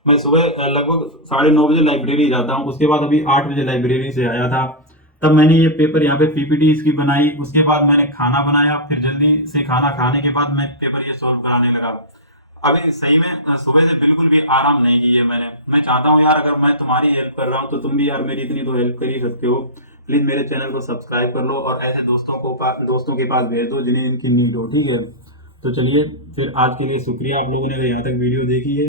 मैं सुबह लगभग 9:30 बजे लाइब्रेरी जाता हूँ, उसके बाद अभी 8 बजे लाइब्रेरी से आया था। तब मैंने ये पेपर यहाँ पे पीपीटी इसकी बनाई, उसके बाद मैंने खाना बनाया, फिर जल्दी से खाना खाने के बाद मैं पेपर ये सोल्व कराने लगा। अभी सही में सुबह से बिल्कुल भी आराम नहीं की है मैंने। मैं चाहता हूँ यार अगर मैं तुम्हारी हेल्प कर रहा हूँ तो तुम भी यार मेरी इतनी तो हेल्प कर ही सकते हो। प्लीज मेरे चैनल को सब्सक्राइब कर लो और ऐसे दोस्तों के पास भेज दो जिन्हें इनकी नीड हो, ठीक है। तो चलिए फिर आज के लिए शुक्रिया आप लोगों ने अगर यहाँ तक वीडियो देखी है।